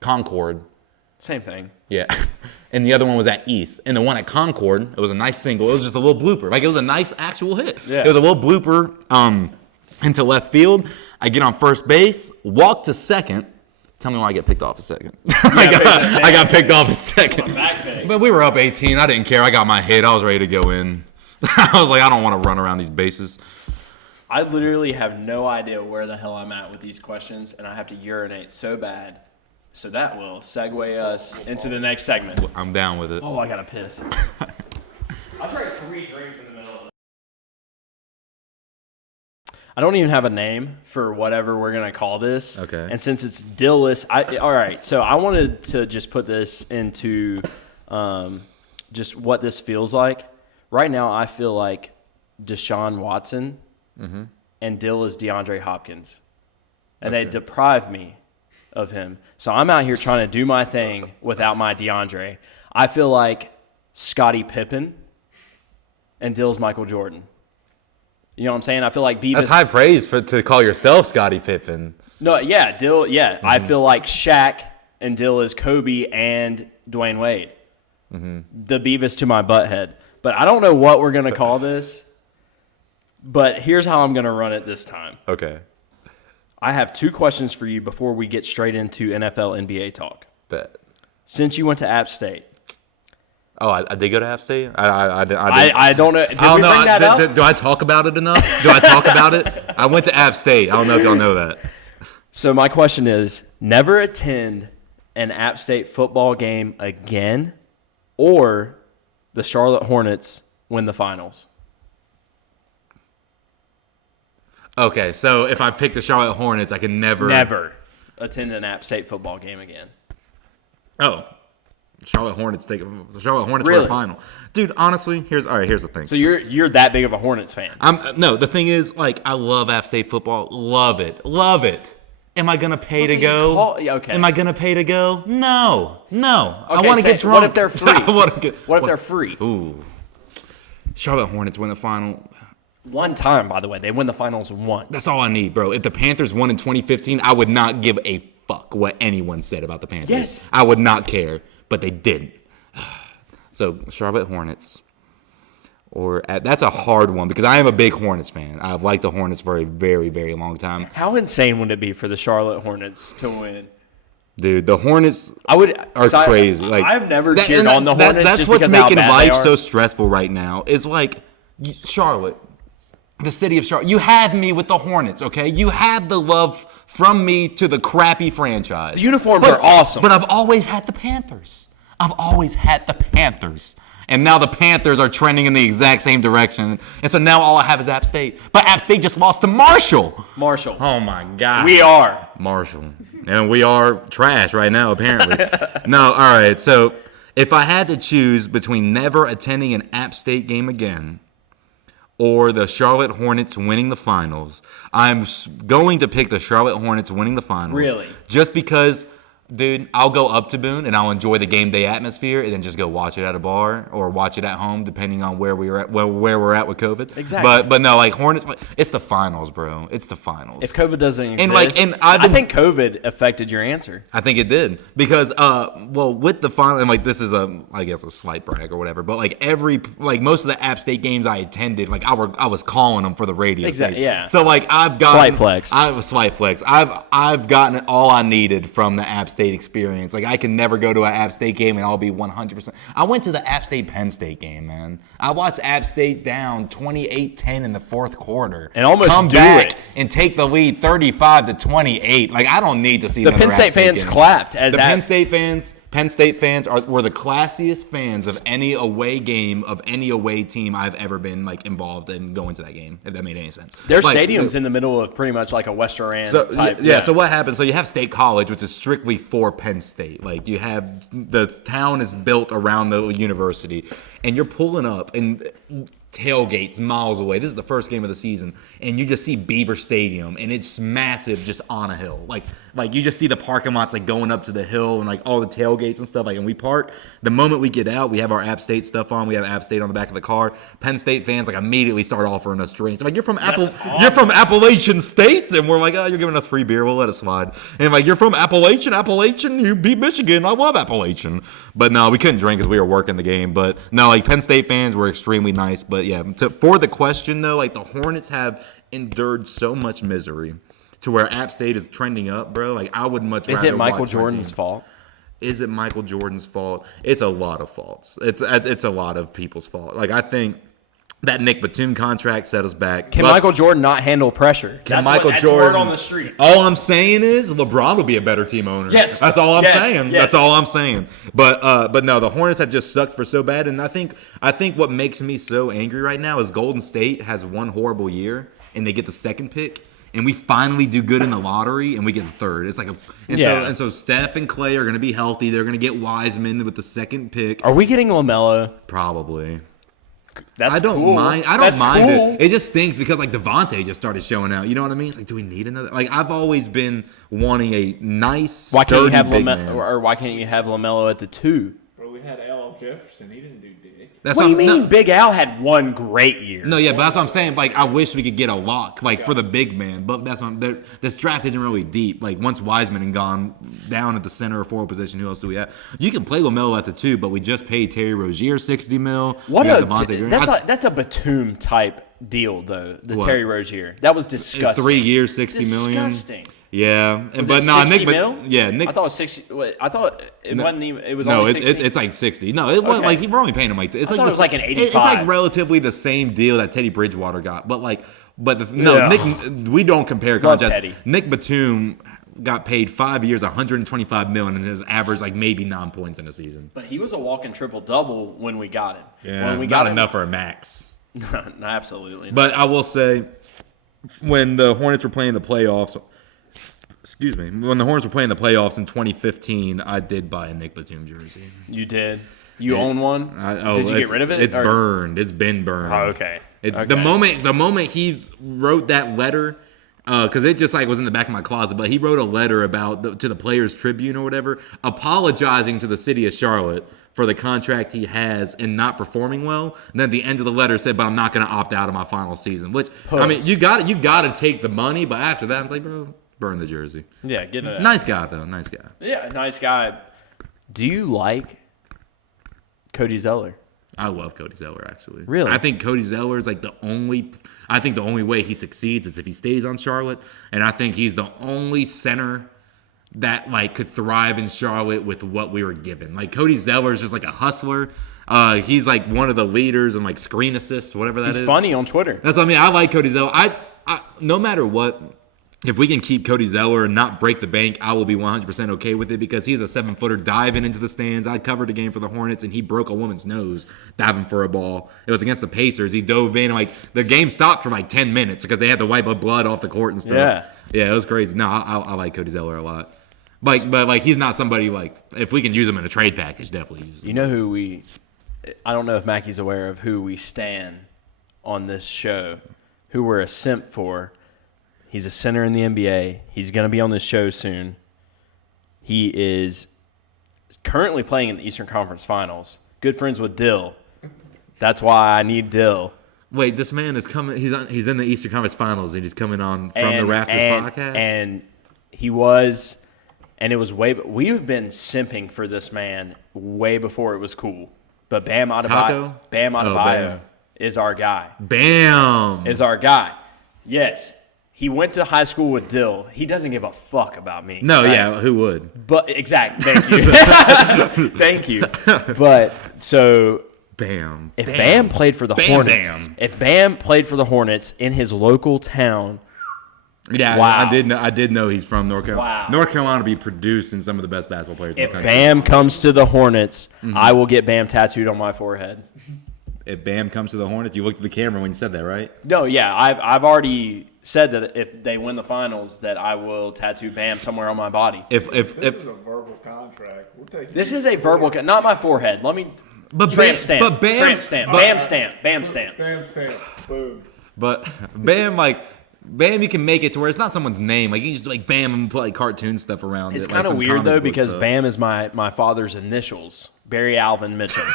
Concord. Same thing. Yeah. And the other one was at East. And the one at Concord, it was a nice single. It was just a little blooper. Like, it was a nice actual hit. Yeah. It was a little blooper into left field. I get on first base, walk to second. Tell me why I get picked off at second. I got picked off at second. But we were up 18. I didn't care. I got my hit. I was ready to go in. I was like, I don't want to run around these bases. I literally have no idea where the hell I'm at with these questions, and I have to urinate so bad. So that will segue us into the next segment. I'm down with it. Oh, I gotta piss. I drank 3 drinks in the middle of it. I don't even have a name for whatever we're gonna call this. Okay. And since it's Dillis, all right. So I wanted to just put this into just what this feels like. Right now, I feel like Deshaun Watson and Dill is DeAndre Hopkins, and they deprive me of him. So I'm out here trying to do my thing without my DeAndre. I feel like Scottie Pippen and Dill's Michael Jordan. You know what I'm saying? I feel like Beavis. That's high praise to call yourself Scottie Pippen. No, yeah, Dill. Yeah, I feel like Shaq and Dill is Kobe and Dwayne Wade. The Beavis to my butthead. But I don't know what we're gonna call this. But here's how I'm gonna run it this time. Okay. I have 2 questions for you before we get straight into NFL NBA talk. Bet. Since you went to App State. Oh, I did go to App State? I don't know. Did we bring that up? Do I talk about it enough? Do I talk about it? I went to App State. I don't know if y'all know that. So my question is, never attend an App State football game again, or the Charlotte Hornets win the finals? Okay, so if I pick the Charlotte Hornets, I can never attend an App State football game again. Oh, Charlotte Hornets win Really? the final, dude. Honestly, here's the thing. So you're that big of a Hornets fan? No, the thing is, like, I love App State football, love it. Am I gonna pay to go? Okay. Am I gonna pay to go? No. Okay, I want to get drunk. What if they're free? What if they're free? Ooh, Charlotte Hornets win the final. One time, by the way, they win the finals once. That's all I need, bro. If the Panthers won in 2015, I would not give a fuck what anyone said about the Panthers. Yes. I would not care, but they didn't. So, Charlotte Hornets. That's a hard one because I am a big Hornets fan. I've liked the Hornets for a very, very long time. How insane would it be for the Charlotte Hornets to win? Dude, the Hornets are crazy. Like, I've never cheered on the Hornets. That's just what's because how making bad life they are. so stressful right now. Is like Charlotte. The city of Charlotte. You have me with the Hornets, okay? You have the love from me to the crappy franchise. The uniforms are awesome. But I've always had the Panthers. And now the Panthers are trending in the exact same direction. And so now all I have is App State. But App State just lost to Marshall. Oh, my God. We are. Marshall. And we are trash right now, apparently. No, all right. So if I had to choose between never attending an App State game again or the Charlotte Hornets winning the finals, I'm going to pick the Charlotte Hornets winning the finals. Really? Just because, dude, I'll go up to Boone and I'll enjoy the game day atmosphere and then just go watch it at a bar or watch it at home, depending on where we're at with COVID. Exactly. But no, like Hornets, it's the finals, bro. It's the finals. If COVID doesn't exist, I think COVID affected your answer. I think it did because, with the final, and like this is I guess a slight brag or whatever, but most of the App State games I attended, like I was calling them for the radio Exactly. station. Yeah. So like I've gotten slight flex. I've gotten all I needed from the App State experience. Like I can never go to an App State game and I'll be 100%. I went to the App State Penn State game, man. I watched App State down 28-10 in the fourth quarter and almost come back and take the lead 35-28. Like I don't need to see the Penn State fans clapped as the Penn State Penn State fans were the classiest fans of any away game of any away team I've ever been like involved in going to that game. If that made any sense. Their like, stadium's in the middle of pretty much like a West Iran type. Yeah. So what happens? So you have State College, which is strictly for Penn State. Like you have the town is built around the university, and you're pulling up and tailgates miles away. This is the first game of the season, and you just see Beaver Stadium, and it's massive, just on a hill. Like you just see the parking lots like going up to the hill, and like all the tailgates and stuff. Like, and we park. The moment we get out, we have our App State stuff on. We have App State on the back of the car. Penn State fans like immediately start offering us drinks. Like, you're from you're from Appalachian State, and we're like, oh, you're giving us free beer. We'll let it slide. And like, you're from Appalachian. You beat Michigan. I love Appalachian. But no, we couldn't drink because we were working the game. But no, like Penn State fans were extremely nice. But yeah, for the question though, like the Hornets have endured so much misery to where App State is trending up, bro. Like, I would much rather. Is it Michael watch my Jordan's team. fault? Is it Michael Jordan's fault? It's a lot of faults. It's a lot of people's fault. Like, I think that Nick Batum contract set us back. Can Michael Jordan not handle pressure? That's word on the street. All I'm saying is LeBron would be a better team owner. Yes. That's all I'm saying. Yes. That's all I'm saying. But no, the Hornets have just sucked for so bad. And I think what makes me so angry right now is Golden State has one horrible year and they get the second pick. And we finally do good in the lottery, and we get the third. It's like so Steph and Clay are going to be healthy. They're going to get Wiseman with the second pick. Are we getting LaMelo? Probably. That's I don't cool. mind. I don't That's mind cool. it. It just stinks because like Devontae just started showing out. You know what I mean? It's like, do we need another? Like, I've always been wanting a nice, Why can't you sturdy have big man. or why can't you have LaMelo at the 2? Bro, we had Al Jefferson. He didn't do dick. That's What do you not- mean? no- Big Al had one great year. No, yeah, but that's what I'm saying. Like, I wish we could get a lock, like, for the big man. But that's what this draft isn't really deep. Like, once Wiseman and gone down at the center or forward position, who else do we have? You can play LaMelo at the 2, but we just paid Terry Rozier $60 million. That's a Batum type deal though. The What? Terry Rozier. That was disgusting. 3 years, $60 million. Disgusting. Yeah, Was but it no, 60 Nick. mil? Yeah, Nick. I thought it was 60. Wait, I thought it wasn't even. It was No, only 60. it's like 60. No, it wasn't Okay. like we're only paying him like this. It's I like thought it was like an 85. It's like relatively the same deal that Teddy Bridgewater got, but Yeah. Nick. We don't compare Love contracts. Teddy. Nick Batum got paid 5 years, $125 million, and his average like maybe 9 points in a season. But he was a walking triple double when we got him. Yeah, when we not got enough for a max. him, no, absolutely. Not. But I will say, when the Hornets were playing the playoffs. Excuse me. When the Hornets were playing the playoffs in 2015, I did buy a Nick Batum jersey. You did. You own one? Did you get rid of it? It's burned. It's been burned. Oh, okay. It's Okay. the moment he wrote that letter, because it just like was in the back of my closet. But he wrote a letter to the Players Tribune or whatever, apologizing to the city of Charlotte for the contract he has and not performing well. And then at the end of the letter said, "But I'm not going to opt out of my final season." Which I mean, you got to take the money. But after that, I was like, bro, burn the jersey. Yeah, get it. Nice guy though. Nice guy. Yeah, nice guy. Do you like Cody Zeller? I love Cody Zeller, actually. Really? I think Cody Zeller is like the only way he succeeds is if he stays on Charlotte. And I think he's the only center that like could thrive in Charlotte with what we were given. Like, Cody Zeller is just like a hustler. He's like one of the leaders and like screen assists, whatever that is. He's funny on Twitter. That's what I mean. I like Cody Zeller. I no matter what, if we can keep Cody Zeller and not break the bank, I will be 100% okay with it because he's a 7-footer diving into the stands. I covered a game for the Hornets, and he broke a woman's nose diving for a ball. It was against the Pacers. He dove in. Like, the game stopped for like 10 minutes because they had to wipe up blood off the court and stuff. Yeah, it was crazy. No, I like Cody Zeller a lot. But he's not somebody like, if we can use him in a trade package, definitely use him. You know who I don't know if Mackie's aware of who we stan on this show, who we're a simp for. He's a center in the NBA. He's going to be on this show soon. He is currently playing in the Eastern Conference Finals. Good friends with Dill. That's why I need Dill. Wait, this man is coming. He's in the Eastern Conference Finals, and he's coming on from the Rafters podcast. And he was, and it was we've been simping for this man way before it was cool. But Bam Adebayo is our guy. Bam is our guy. Yes. He went to high school with Dill. He doesn't give a fuck about me. No, right? yeah, who would? But exactly. Thank you. Thank you. But so if Bam played for the Hornets, if Bam played for the Hornets in his local town, Yeah, Wow. I did know he's from North Carolina. Wow. North Carolina be producing some of the best basketball players in If the country. Bam comes to the Hornets, I will get Bam tattooed on my forehead. If Bam comes to the Hornets, you looked at the camera when you said that, right? No, yeah, I've already said that if they win the finals, that I will tattoo Bam somewhere on my body. This is a verbal contract. We'll take This is a verbal, not my forehead. Let me But tramp stamp, but Bam, tramp stamp, but, Bam stamp, Bam stamp. Bam stamp. Boom. But Bam, you can make it to where it's not someone's name. Like you can just like Bam and put like cartoon stuff around It's it. kind of some weird comic though book because stuff. Bam is my father's initials, Barry Alvin Mitchum.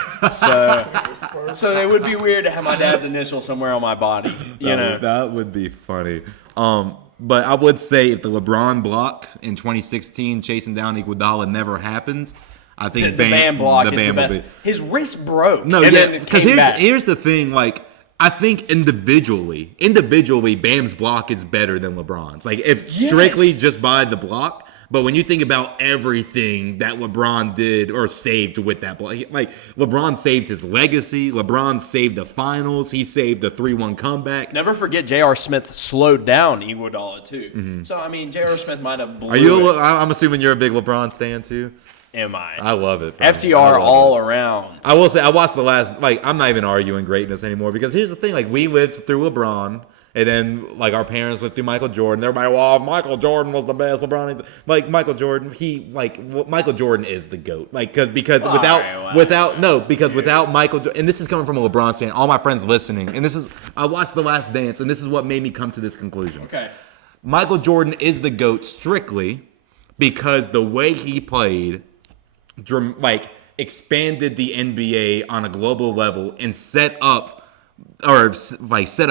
So it would be weird to have my dad's initial somewhere on my body. You know, That would be funny. But I would say if the LeBron block in 2016 chasing down Iguodala never happened, I think the Bam block is the Bam best. would be. His wrist broke. No, and yeah, then it because came back. here's the thing. Like I think individually, Bam's block is better than LeBron's. Like if strictly just by the block. But when you think about everything that LeBron did or saved with that block, like LeBron saved his legacy. LeBron saved the finals. He saved the 3-1 comeback. Never forget J.R. Smith slowed down Iguodala too. So I mean, J.R. Smith might have blew Are you? it. I'm assuming you're a big LeBron stan too. Am I? I love it. Bro. FTR I love all it. around. I will say I watched the last. Like I'm not even arguing greatness anymore because here's the thing. Like we lived through LeBron. And then, like, our parents lived through Michael Jordan. Everybody, well, Michael Jordan was the best. LeBron, like, Michael Jordan, Michael Jordan is the GOAT. Like, because without Michael Jordan, and this is coming from a LeBron fan, all my friends listening, and I watched The Last Dance, and this is what made me come to this conclusion. Okay. Michael Jordan is the GOAT strictly because the way he played, like, expanded the NBA on a global level and set a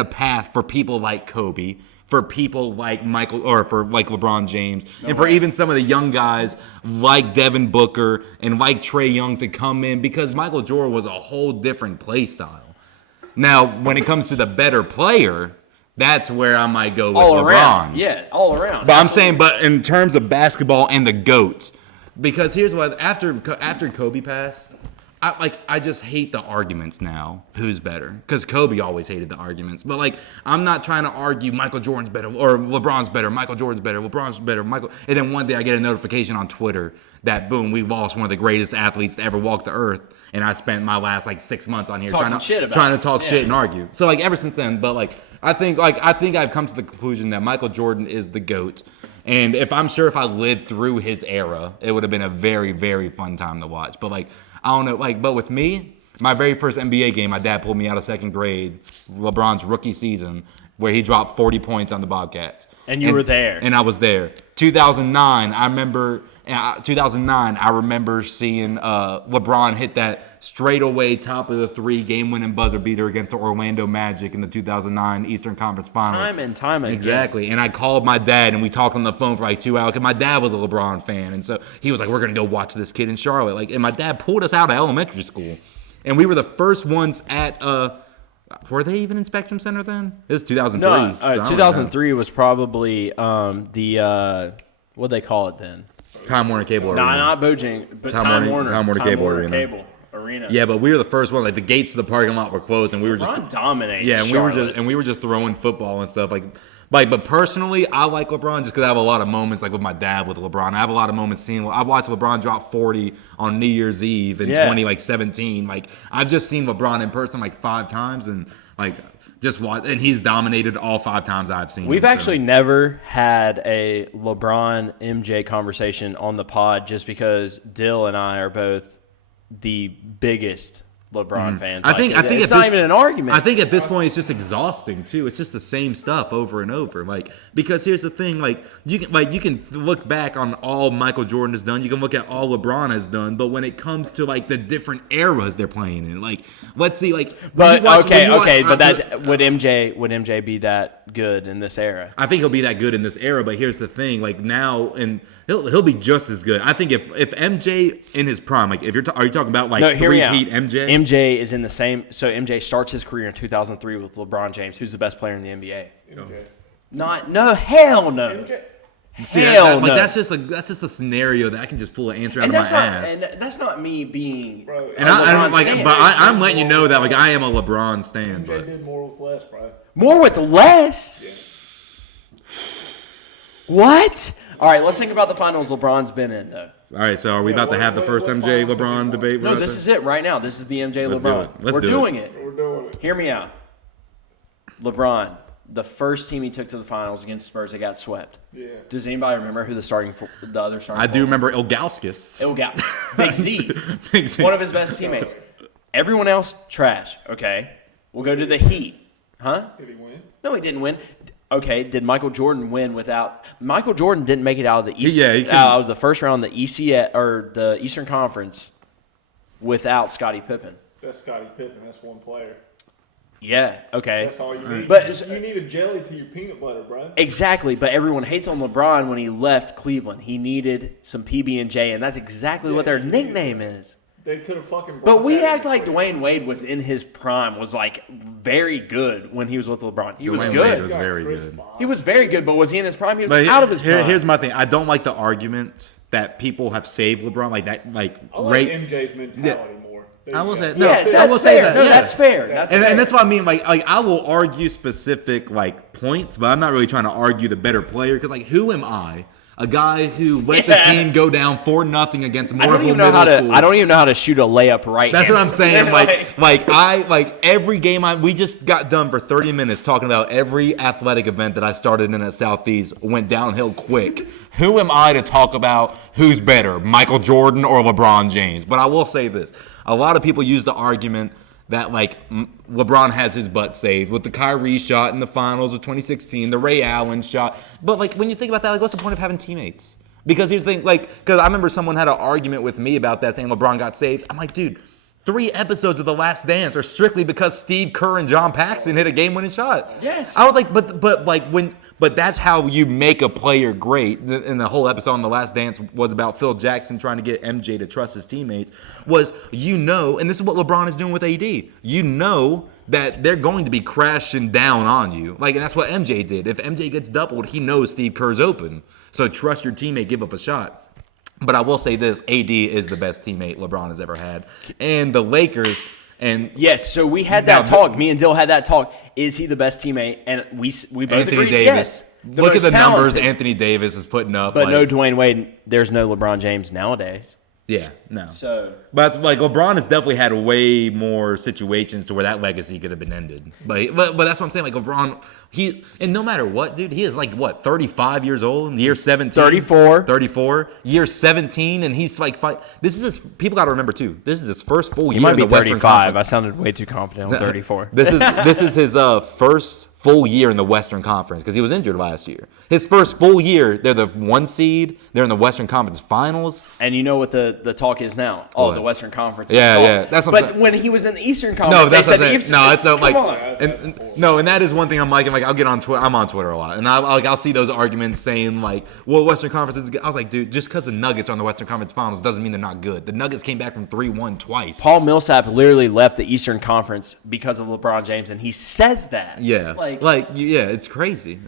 path for people like Kobe, for people like Michael, or for like LeBron James, and for even some of the young guys like Devin Booker and like Trae Young to come in because Michael Jordan was a whole different play style. Now, when it comes to the better player, that's where I might go with All LeBron. around. Yeah, all around. But I'm saying, but in terms of basketball and the GOATs, because here's what after Kobe passed, I just hate the arguments now. Who's better? Because Kobe always hated the arguments. But like, I'm not trying to argue Michael Jordan's better or LeBron's better. Michael Jordan's better. LeBron's better. And then one day I get a notification on Twitter that boom, we lost one of the greatest athletes to ever walk the earth. And I spent my last like 6 months on here trying to talk shit and argue. So like ever since then, but like I think I've come to the conclusion that Michael Jordan is the GOAT. And if I lived through his era, it would have been a very, very fun time to watch. But like, I don't know, like, but with me, my very first NBA game, my dad pulled me out of second grade, LeBron's rookie season, where he dropped 40 points on the Bobcats. And you were there. And I was there. 2009, I remember seeing LeBron hit that straightaway top of the three game-winning buzzer beater against the Orlando Magic in the 2009 Eastern Conference Finals. Time and time again. Exactly. And I called my dad, and we talked on the phone for like 2 hours. And my dad was a LeBron fan, and so he was like, "We're gonna go watch this kid in Charlotte." Like, and my dad pulled us out of elementary school, and we were the first ones at. Were they even in Spectrum Center then? It was 2003. No, so I don't 2003 was probably the what they call it then? Time Warner Cable No, Arena. not Bojang, but Time Time Warner Warner Cable Arena. Cable Arena. Yeah, but we were the first one. Like the gates to the parking lot were closed, and we were just LeBron dominates. yeah, and Charlotte. we were just throwing football and stuff but personally, I like LeBron just because I have a lot of moments like with my dad with LeBron. I have a lot of moments seeing. I watched LeBron drop 40 on New Year's Eve in 2017. Like I've just seen LeBron in person like 5 times, and like just watch, and he's dominated all 5 times I've seen. We've him, actually never had a LeBron MJ conversation on the pod just because Dill and I are both the biggest LeBron fans. I think it's not even an argument. I think at this point it's just exhausting too. It's just the same stuff over and over. Like because here's the thing, like you can look back on all Michael Jordan has done. You can look at all LeBron has done. But when it comes to like the different eras they're playing in, like let's see, like but would MJ be that good in this era? I think he'll be that good in this era. But here's the thing, like now and. He'll be just as good. I think if MJ in his prime, like if are you talking about like three-peat MJ? MJ is in the same. So MJ starts his career in 2003 with LeBron James, who's the best player in the NBA. Okay. Hell no. MJ. See, Hell no. that's just a scenario that I can just pull an answer out of my ass. And that's not me being. Bro, And I'm letting you know that like I am a LeBron stan. MJ But did more with less, bro. More with less. Yeah. What? All right, let's think about the finals LeBron's been in, though. All right, so are we about to have the first MJ LeBron debate? No, this is it right now. This is the MJ Let's LeBron. do it. We're doing it. We're doing it. Hear me out. LeBron, the first team he took to the finals against Spurs, they got swept. Yeah. Does anybody remember who the other starting? I do remember Ilgauskas. Big Z. Big Z. One of his best teammates. Everyone else, trash. Okay. We'll go to the Heat. Huh? Did he win? No, he didn't win. Okay, did Michael Jordan win without? Michael Jordan didn't make it out of the out of the first round of the ECF or the Eastern Conference without Scottie Pippen. That's Scottie Pippen. That's one player. Yeah. Okay. That's all you need. But you need a jelly to your peanut butter, bro. Exactly, but everyone hates on LeBron when he left Cleveland. He needed some PB&J, and that's exactly what their nickname is. They could have fucking. But we act like Dwayne Wade was in his prime, was like very good when he was with LeBron. He was Dwayne good. Wade was very good. He was very good, but was he in his prime? He was out of his prime. Here's my thing. I don't like the argument that people have saved LeBron like that. Like, I like MJ's mentality more. I will say I will say that. No, that's fair. And that's what I mean. Like I will argue specific like points, but I'm not really trying to argue the better player because like who am I? A guy who let the team go down 4-0 against Morville Middle School. I don't even know how to shoot a layup right. That's what I'm saying. Like every game we just got done for 30 minutes talking about every athletic event that I started in at Southeast went downhill quick. Who am I to talk about who's better, Michael Jordan or LeBron James? But I will say this. A lot of people use the argument that like LeBron has his butt saved with the Kyrie shot in the finals of 2016, the Ray Allen shot. But like when you think about that, like what's the point of having teammates? Because here's the thing, like, because I remember someone had an argument with me about that, saying LeBron got saved. I'm like, dude, 3 episodes of The Last Dance are strictly because Steve Kerr and John Paxson hit a game-winning shot. Yes. I was like, but that's how you make a player great. And the whole episode on The Last Dance was about Phil Jackson trying to get MJ to trust his teammates. And this is what LeBron is doing with AD. You know that they're going to be crashing down on you. Like, and that's what MJ did. If MJ gets doubled, he knows Steve Kerr's open. So trust your teammate, give up a shot. But I will say this, AD is the best teammate LeBron has ever had. And the Lakers, and yes, so we had that talk. Me and Dill had that talk. Is he the best teammate? And we both Anthony agreed Davis. yes. Look at the numbers Anthony Davis is putting up. But no Dwayne Wade. There's no LeBron James nowadays. Yeah, no. So, but like LeBron has definitely had way more situations to where that legacy could have been ended. But that's what I'm saying. Like LeBron, and no matter what, dude, he is like what 35 years old, year 17, 34, year 17, and he's like this is his. People got to remember too. This is his first full year. He might in be the Western 35. I Conference. sounded way too confident on 34. This is his first full year in the Western Conference because he was injured last year. His first full year, they're the 1 seed. They're in the Western Conference Finals. And you know what the talk is now? Oh, What? the Western Conference. Yeah. That's what I'm saying. But when he was in the Eastern Conference, that's they what said I'm saying. No, it's like, on. and that is one thing I'm liking. Like, I'll get on Twitter. I'm on Twitter a lot, and I'll see those arguments saying like, "Well, Western Conference is good." I was like, dude, just because the Nuggets are on the Western Conference Finals doesn't mean they're not good. The Nuggets came back from 3-1 twice. Paul Millsap literally left the Eastern Conference because of LeBron James, and he says that. Yeah, it's crazy.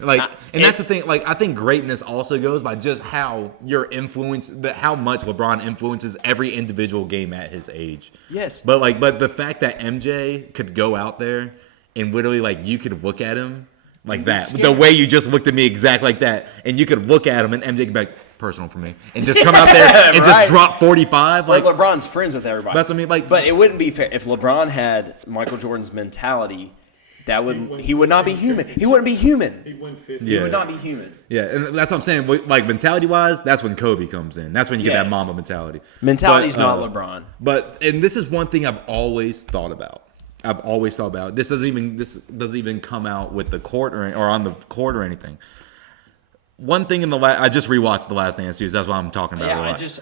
That's the thing. Like, I think greatness also goes by just how how much LeBron influences every individual game at his age. Yes. But the fact that MJ could go out there and literally like you could look at him like that, the way you just looked at me exactly like that, and you could look at him and MJ could be like, personal for me, and just come out there and just drop 45. Like LeBron's friends with everybody. That's what I mean. Like, but it wouldn't be fair if LeBron had Michael Jordan's mentality. He would not be human. He wouldn't be human. He won 50. He would not be human. Yeah, and that's what I'm saying. Like mentality-wise, that's when Kobe comes in. That's when you get that Mamba mentality. Mentality's not LeBron. And this is one thing I've always thought about. This doesn't even come out with the court or on the court or anything. One thing I just rewatched The Last Dance series. That's what I'm talking about. It's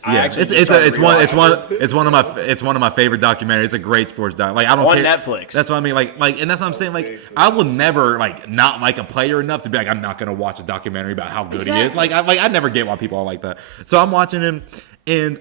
one of my favorite documentaries. It's a great sports doc. Like I don't care. On Netflix. That's what I mean. Like, and that's what I'm saying. Like, I will never not like a player enough to be like, I'm not gonna watch a documentary about how good he is. I never get why people are like that. So I'm watching him, and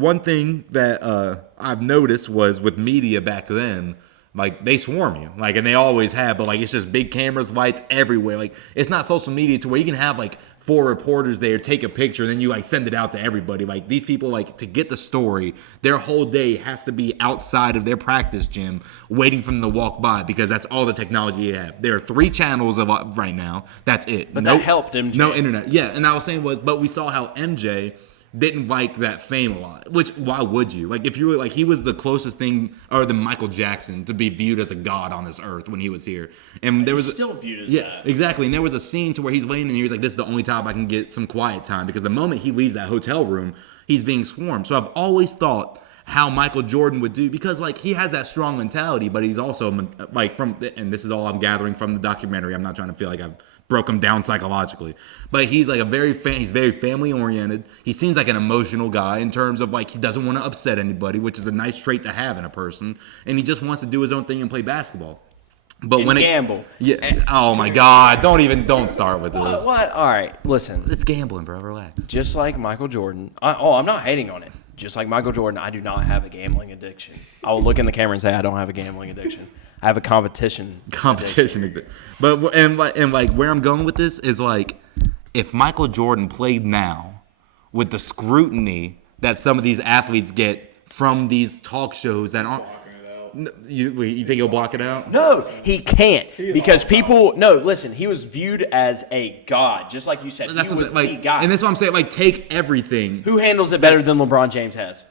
one thing that I've noticed was with media back then Like, they swarm you, like, and they always have, but, like, it's just big cameras, lights everywhere. Like, it's not social media to where you can have, like, 4 reporters there, take a picture, and then you, like, send it out to everybody. Like, these people, like, to get the story, their whole day has to be outside of their practice gym waiting for them to walk by because that's all the technology you have. There are 3 channels right now. That's it. But that helped MJ. No internet. Yeah, and I was saying but we saw how MJ didn't like that fame a lot. Which, why would you? Like, if you were like, he was the closest thing, or the Michael Jackson, to be viewed as a god on this earth when he was here. And there was He's still viewed as that. Exactly. And there was a scene to where he's laying in here. He's like, this is the only time I can get some quiet time, because the moment he leaves that hotel room, he's being swarmed. So I've always thought how Michael Jordan would do, because like he has that strong mentality, but he's also like and this is all I'm gathering from the documentary. I'm not trying to feel like I've broke him down psychologically, but he's like he's very family oriented. He seems like an emotional guy in terms of like he doesn't want to upset anybody, which is a nice trait to have in a person, and he just wants to do his own thing and play basketball. But when gamble. Oh my God, don't start with this. What? All right, listen. It's gambling, bro. Relax. Just like Michael Jordan. I'm not hating on it. Just like Michael Jordan, I do not have a gambling addiction. I will look in the camera and say I don't have a gambling addiction. I have a competition. But and like where I'm going with this is like, if Michael Jordan played now with the scrutiny that some of these athletes get from these talk shows that aren't. You think he'll block it out? No, he can't, because people. No, listen. He was viewed as a god, just like you said. He was the guy, and that's what I'm saying. Like, take everything. Who handles it better than LeBron James has?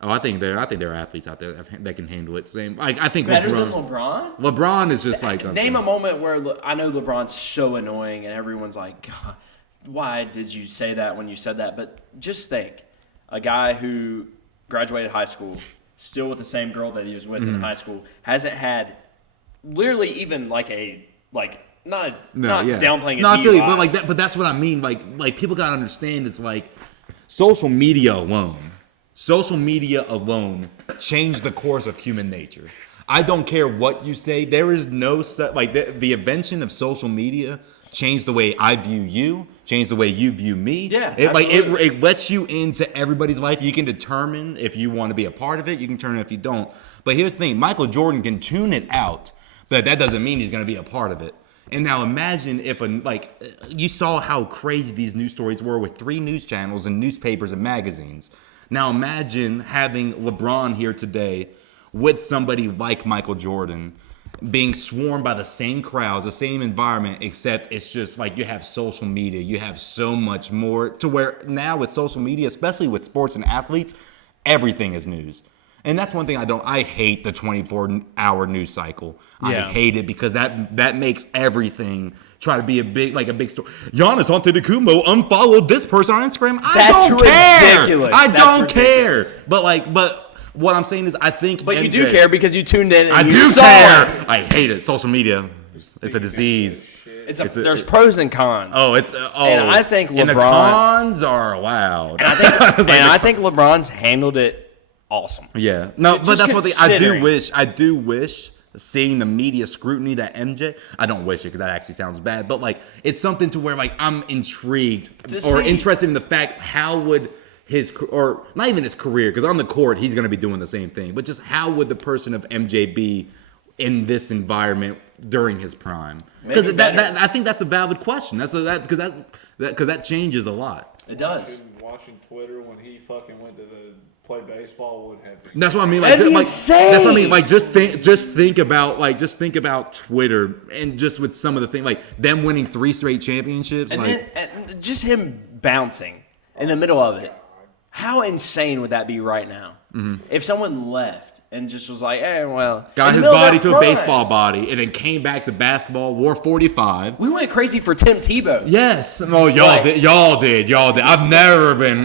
Oh, I think there are athletes out there that can handle it. Same. Like, I think better than LeBron. LeBron is just like name a moment where I know LeBron's so annoying, and everyone's like, God, why did you say that when you said that? But just think, a guy who graduated high school, still with the same girl that he was with in high school, hasn't had literally even not downplaying it. No, I feel you, but like that. But that's what I mean. Like people gotta understand. It's like social media alone changed the course of human nature. I don't care what you say. There is no the invention of social media changed the way I view you, changed the way you view me. Yeah, it lets you into everybody's life. You can determine if you want to be a part of it. You can turn it if you don't. But here's the thing: Michael Jordan can tune it out, but that doesn't mean he's going to be a part of it. And now imagine if you saw how crazy these news stories were with 3 news channels and newspapers and magazines. Now imagine having LeBron here today with somebody like Michael Jordan, being swarmed by the same crowds, the same environment, except it's just like you have social media. You have so much more to where now with social media, especially with sports and athletes, everything is news. And that's one thing I hate the 24-hour news cycle. Yeah. I hate it because that makes everything try to be a big story. Giannis Antetokounmpo unfollowed this person on Instagram. That's ridiculous. I don't care. But what I'm saying is, I think. But you do care because you tuned in. And I do care. I hate it. Social media. It's a disease. There's pros and cons. And I think LeBron. And the cons are loud. And I think LeBron's handled it awesome. Yeah. No, but that's one thing. I do wish. Seeing the media scrutiny that MJ, I don't wish it because that actually sounds bad, but like it's something to where like I'm intrigued or interested in the fact how would or not even his career, because on the court he's going to be doing the same thing, but just how would the person of MJ be in this environment during his prime? Because I think that's a valid question. Because that changes a lot. It does. Watching Twitter when he fucking went to play baseball would have been. That's what I mean. That'd be insane. That's what I mean. Like, just think about Twitter and just with some of the things, like them winning 3 straight championships, and just him bouncing in the middle of it. How insane would that be right now? Mm-hmm. If someone left and just was like, hey, well, got his body to a baseball body and then came back to basketball, wore 45. We went crazy for Tim Tebow. Yes. Oh, y'all did. I've never been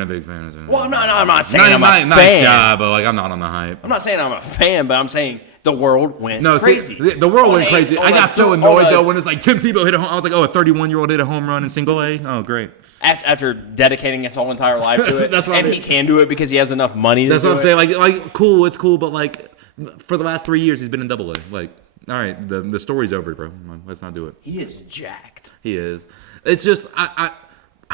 a big fan of him. Well, I'm not saying I'm a fan. Nice guy, but like I'm not on the hype. I'm not saying I'm a fan, but I'm saying the world went crazy. The world went crazy. I got so annoyed though when it's like Tim Tebow hit a home. I was like, oh, a 31-year-old hit a home run in single A. Oh, great. After dedicating his whole entire life to it, he can do it because he has enough money. That's what I'm saying. Like cool, it's cool, but like for the last 3 years he's been in Double A. Like, all right, the story's over, bro. Let's not do it. He is jacked. He is. It's just I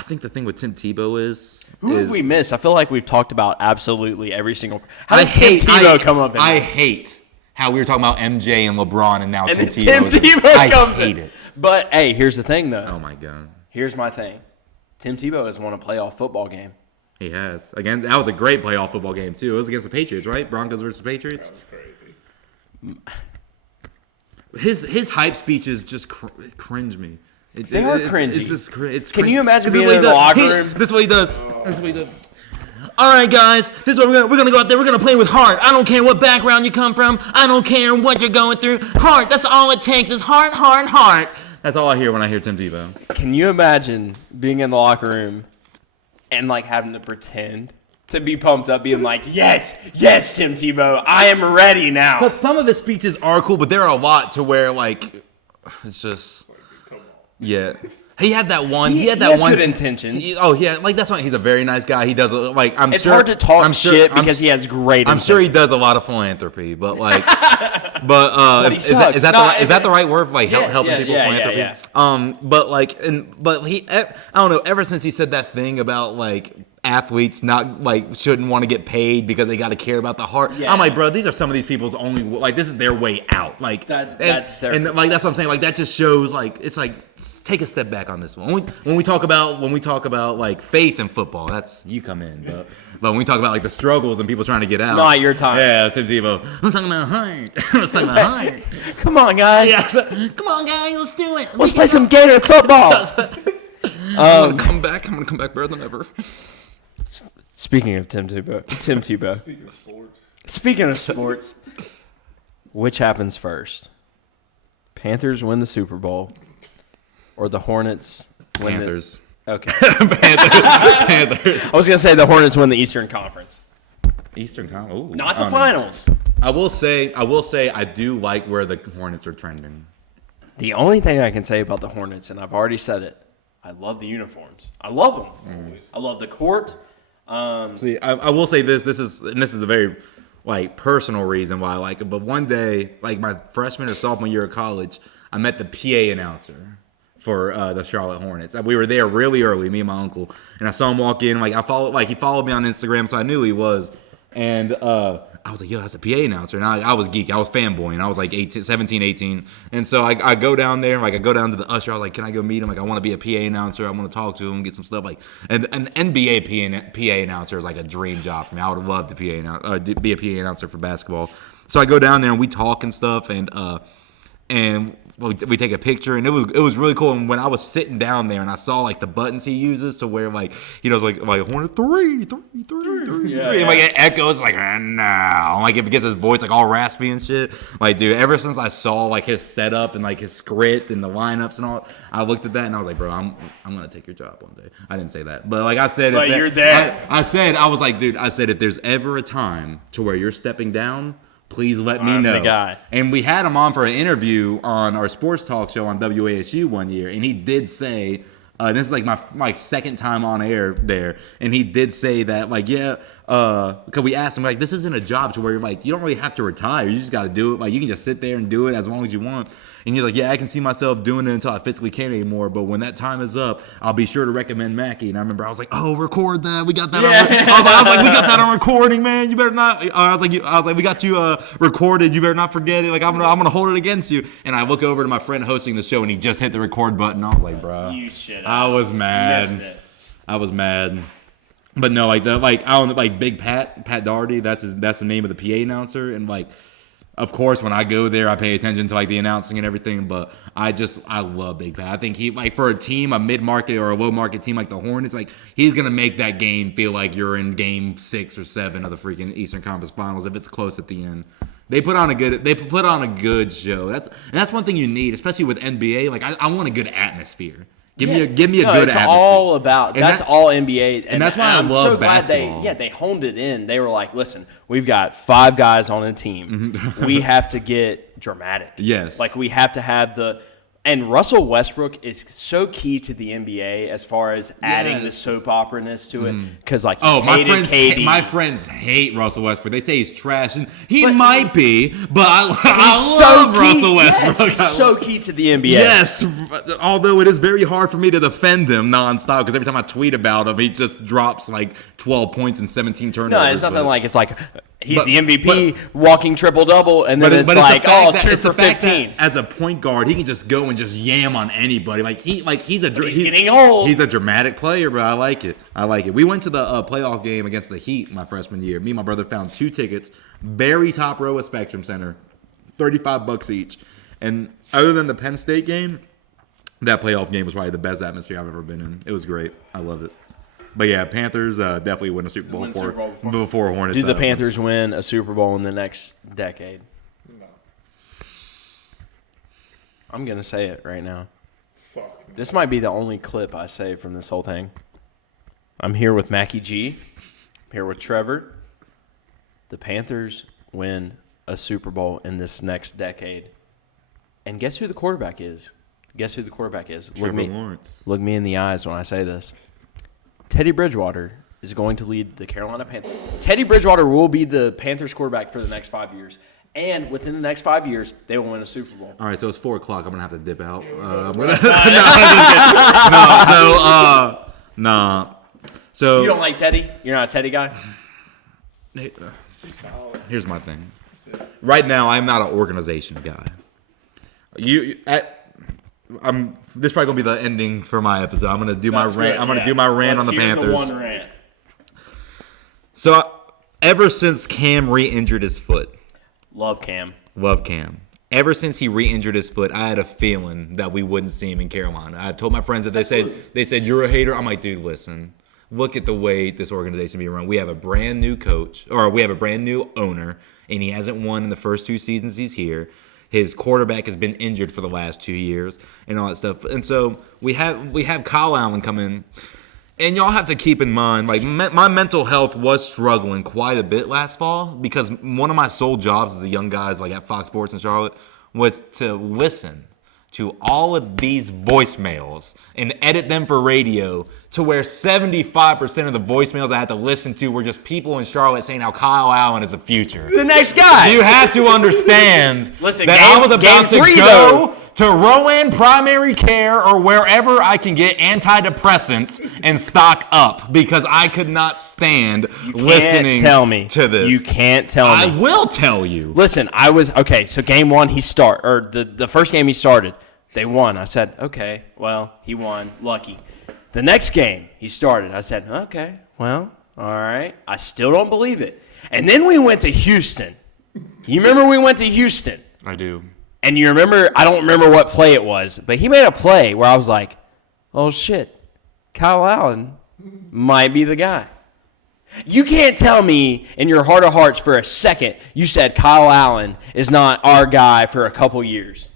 think the thing with Tim Tebow is who have we missed? I feel like we've talked about absolutely every single. How did Tim Tebow come up? I hate how we were talking about MJ and LeBron, and now And Tim then Tebow. Tim Tebow comes I hate in. it. But hey, here's the thing though. Oh my god. Here's my thing. Tim Tebow has won a playoff football game. He has. Again, that was a great playoff football game too. It was against the Patriots, right? Broncos versus Patriots. That was crazy. His hype speeches just cringe me. They are cringy. It's just it's. Can you imagine This is being what in he the does. locker room? This is what he does. This is what he does. All right, guys. This is what we're gonna go out there. We're gonna play with heart. I don't care what background you come from. I don't care what you're going through. Heart. That's all it takes is heart, heart, heart. That's all I hear when I hear Tim Tebow. Can you imagine being in the locker room and like having to pretend to be pumped up, being like, yes, Tim Tebow, I am ready now. Because some of his speeches are cool, but there are a lot to where like it's just yeah. He had that one. He had that has one. good intentions. Yeah, like that's why he's a very nice guy. He does like I'm It's sure. hard to talk I'm sure, shit I'm- because he has great I'm intentions. sure he does a lot of philanthropy, but like, But he is sucks. that the right word? Like Yes, helping yeah, people yeah, philanthropy. yeah. But like, but he, I don't know. Ever since he said that thing about like athletes not like shouldn't want to get paid because they got to care about the heart. Yeah. I'm like, bro, these are some of these people's only like this is their way out. Like That's their- and like that's what I'm saying. Like that just shows like it's like take a step back on this one. When we talk about like faith in football, that's you come in. But when we talk about like the struggles and people trying to get out, Not your time. Yeah, Tim Tebow. I'm talking about heart. I'm talking about heart. Come on, guys. Yeah, come on, guys, let's do it. Let's play some Gator football. I'm gonna come back. I'm gonna come back better than ever. Speaking of Tim Tebow. Speaking of sports, which happens first? Panthers win the Super Bowl, or the Hornets win Panthers. Okay. Panthers. I was gonna say the Hornets win the Eastern Conference, Eastern Time. Ooh, not I the don't know. finals. I will say I do like where the Hornets are trending. The only thing I can say about the Hornets, and I've already said it, I love the uniforms. I love them. I love the court. See, I will say this is a very like personal reason why I like it. But one day, like my freshman or sophomore year of college, I met the PA announcer for the Charlotte Hornets. We were there really early, me and my uncle, and I saw him walk in. Like he followed me on Instagram, so I knew he was. And I was like, yo, that's a PA announcer. And I was geeky. I was fanboying. I was like 17, 18. And so I go down there. Like I go down to the usher. I was like, can I go meet him? Like I want to be a PA announcer. I want to talk to him, get some stuff. Like and an NBA PA announcer is like a dream job for me. I would love to be a PA announcer for basketball. So I go down there and we talk and stuff. And we take a picture, and it was really cool. And when I was sitting down there, and I saw like the buttons he uses to where like he does like Hornet 3, Yeah, and like it echoes like now, like if it gets his voice like all raspy and shit. Like dude, ever since I saw like his setup and like his script and the lineups and all, I looked at that and I was like, bro, I'm gonna take your job one day. I didn't say that, but like I said, But you're there. I was like, dude, I said if there's ever a time to where you're stepping down, please let me I'm know. the guy. And we had him on for an interview on our sports talk show on WASU one year, and he did say, this is like my second time on air there, and he did say that like because we asked him like this isn't a job to where you're like you don't really have to retire, you just got to do it, like you can just sit there and do it as long as you want. And he's like, yeah, I can see myself doing it until I physically can't anymore. But when that time is up, I'll be sure to recommend Mackie. And I remember I was like, oh, record that. We got that. I was like, we got that on recording, man. You better not. I was like, we got you recorded. You better not forget it. Like I'm gonna hold it against you. And I look over to my friend hosting the show, and he just hit the record button. I was like, bro, You should. I was mad. I was mad. But no, I don't like Big Pat Doherty. That's the name of the PA announcer, and like. Of course, when I go there, I pay attention to like the announcing and everything. But I love Big Pat. I think he like for a team, a mid-market or a low-market team like the Hornets, like he's gonna make that game feel like you're in Game 6 or 7 of the freaking Eastern Conference Finals if it's close at the end. They put on a good show. That's one thing you need, especially with NBA. Like I want a good atmosphere. Give me a good it's atmosphere. all about that's all NBA, and that's why I I'm love so glad basketball. they honed it in. They were like, listen, we've got 5 guys on a team. We have to get dramatic. Yes. Like we have to have and Russell Westbrook is so key to the NBA as far as adding the soap opera-ness to it. Because like my friends hate Russell Westbrook. They say he's trash, and he might be, but I love Russell Westbrook. Yes, he's so key to the NBA. Yes, although it is very hard for me to defend him nonstop because every time I tweet about him, he just drops like 12 points and 17 turnovers. No, it's nothing like it's like He's the MVP, walking triple-double, and then it's 2 for 15. As a point guard, he can just go and just yam on anybody. He's getting old. He's a dramatic player, but I like it. We went to the playoff game against the Heat my freshman year. Me and my brother found 2 tickets, very top row at Spectrum Center, $35 each. And other than the Penn State game, that playoff game was probably the best atmosphere I've ever been in. It was great. I loved it. But yeah, Panthers definitely win a Super Bowl before Hornets. Do the Panthers win a Super Bowl in the next decade? No. I'm going to say it right now. Fuck. This might be the only clip I say from this whole thing. I'm here with Mackie G. I'm here with Trevor. The Panthers win a Super Bowl in this next decade. And guess who the quarterback is? Trevor Lawrence. Look me in the eyes when I say this. Teddy Bridgewater is going to lead the Carolina Panthers. Teddy Bridgewater will be the Panthers quarterback for the next 5 years. And within the next 5 years, they will win a Super Bowl. All right, so it's 4 o'clock. I'm going to have to dip out. So you don't like Teddy? You're not a Teddy guy? Here's my thing. Right now, I'm not an organization guy. This is probably gonna be the ending for my episode. I'm gonna do my rant. I'm gonna do my rant on the Panthers. So, ever since Cam re-injured his foot, love Cam. Ever since he re-injured his foot, I had a feeling that we wouldn't see him in Carolina. I've told my friends that they said you're a hater. I'm like, dude, listen. Look at the way this organization be run. We have a brand new coach, or we have a brand new owner, and he hasn't won in the first 2 seasons he's here. His quarterback has been injured for the last 2 years and all that stuff. And so we have Kyle Allen come in. And y'all have to keep in mind, my mental health was struggling quite a bit last fall because one of my sole jobs as the young guys at Fox Sports in Charlotte was to listen to all of these voicemails and edit them for radio to where 75% of the voicemails I had to listen to were just people in Charlotte saying how Kyle Allen is the future. The next guy. You have to understand that I was about to go to Rowan Primary Care or wherever I can get antidepressants and stock up because I could not stand listening to this. You can't tell me. I will tell you. Listen, so game 1 the first game he started, they won. I said, okay, well, he won, lucky. The next game he started, I said, okay, well, all right. I still don't believe it. And then we went to Houston. You remember we went to Houston? I do. And you remember, I don't remember what play it was, but he made a play where I was like, oh shit, Kyle Allen might be the guy. You can't tell me in your heart of hearts for a second you said Kyle Allen is not our guy for a couple years.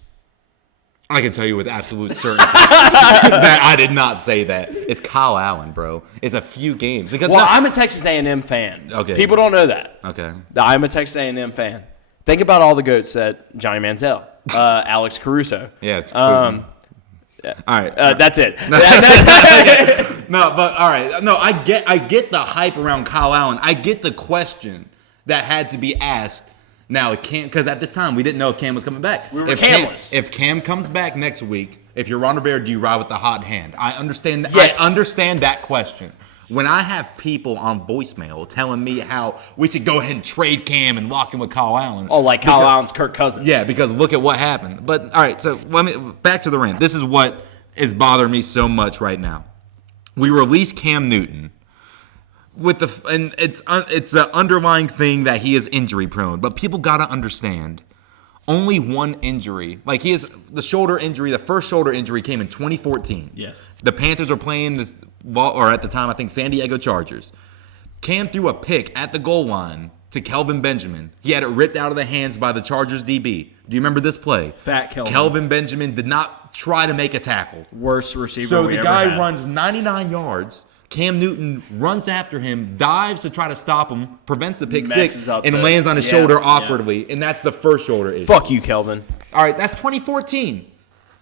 I can tell you with absolute certainty that I did not say that. It's Kyle Allen, bro. It's a few games. I'm a Texas A&M fan. Okay. People don't know that. Okay. I'm a Texas A&M fan. Think about all the GOATs that Johnny Manziel, Alex Caruso. Yeah. All right. That's it. No, but all right. No, I get the hype around Kyle Allen. I get the question that had to be asked. Now, because at this time, we didn't know if Cam was coming back. We were Camless. If Cam comes back next week, if you're Ron Rivera, do you ride with the hot hand? I understand that. Yes. I understand that question. When I have people on voicemail telling me how we should go ahead and trade Cam and lock him with Kyle Allen. Oh, like Kyle Allen's Kirk Cousins. Yeah, because look at what happened. But, all right, so back to the rant. This is what is bothering me so much right now. We released Cam Newton. And it's an underlying thing that he is injury prone, but people gotta understand, only one injury. He is the shoulder injury. The first shoulder injury came in 2014. Yes. The Panthers were playing at the time I think San Diego Chargers. Cam threw a pick at the goal line to Kelvin Benjamin. He had it ripped out of the hands by the Chargers DB. Do you remember this play? Fat Kelvin. Kelvin Benjamin did not try to make a tackle. Worst receiver. So the guy runs 99 yards. Cam Newton runs after him, dives to try to stop him, prevents the pick six, and lands on his shoulder awkwardly. And that's the first shoulder issue. Fuck you, Kelvin. All right, that's 2014.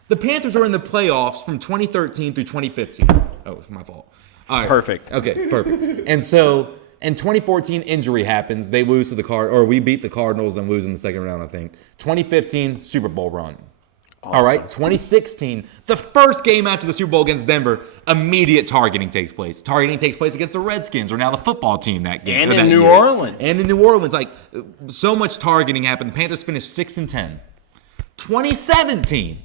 The Panthers were in the playoffs from 2013 through 2015. Oh, it's my fault. All right. Perfect. Okay, perfect. And so in 2014, injury happens. They lose to we beat the Cardinals and lose in the second round, I think. 2015, Super Bowl run. Awesome. All right, 2016, the first game after the Super Bowl against Denver, immediate targeting takes place. Targeting takes place against the Redskins, or now the football team that game. And in that New year. Orleans. And in New Orleans. Like, so much targeting happened. The Panthers finished 6-10. 2017,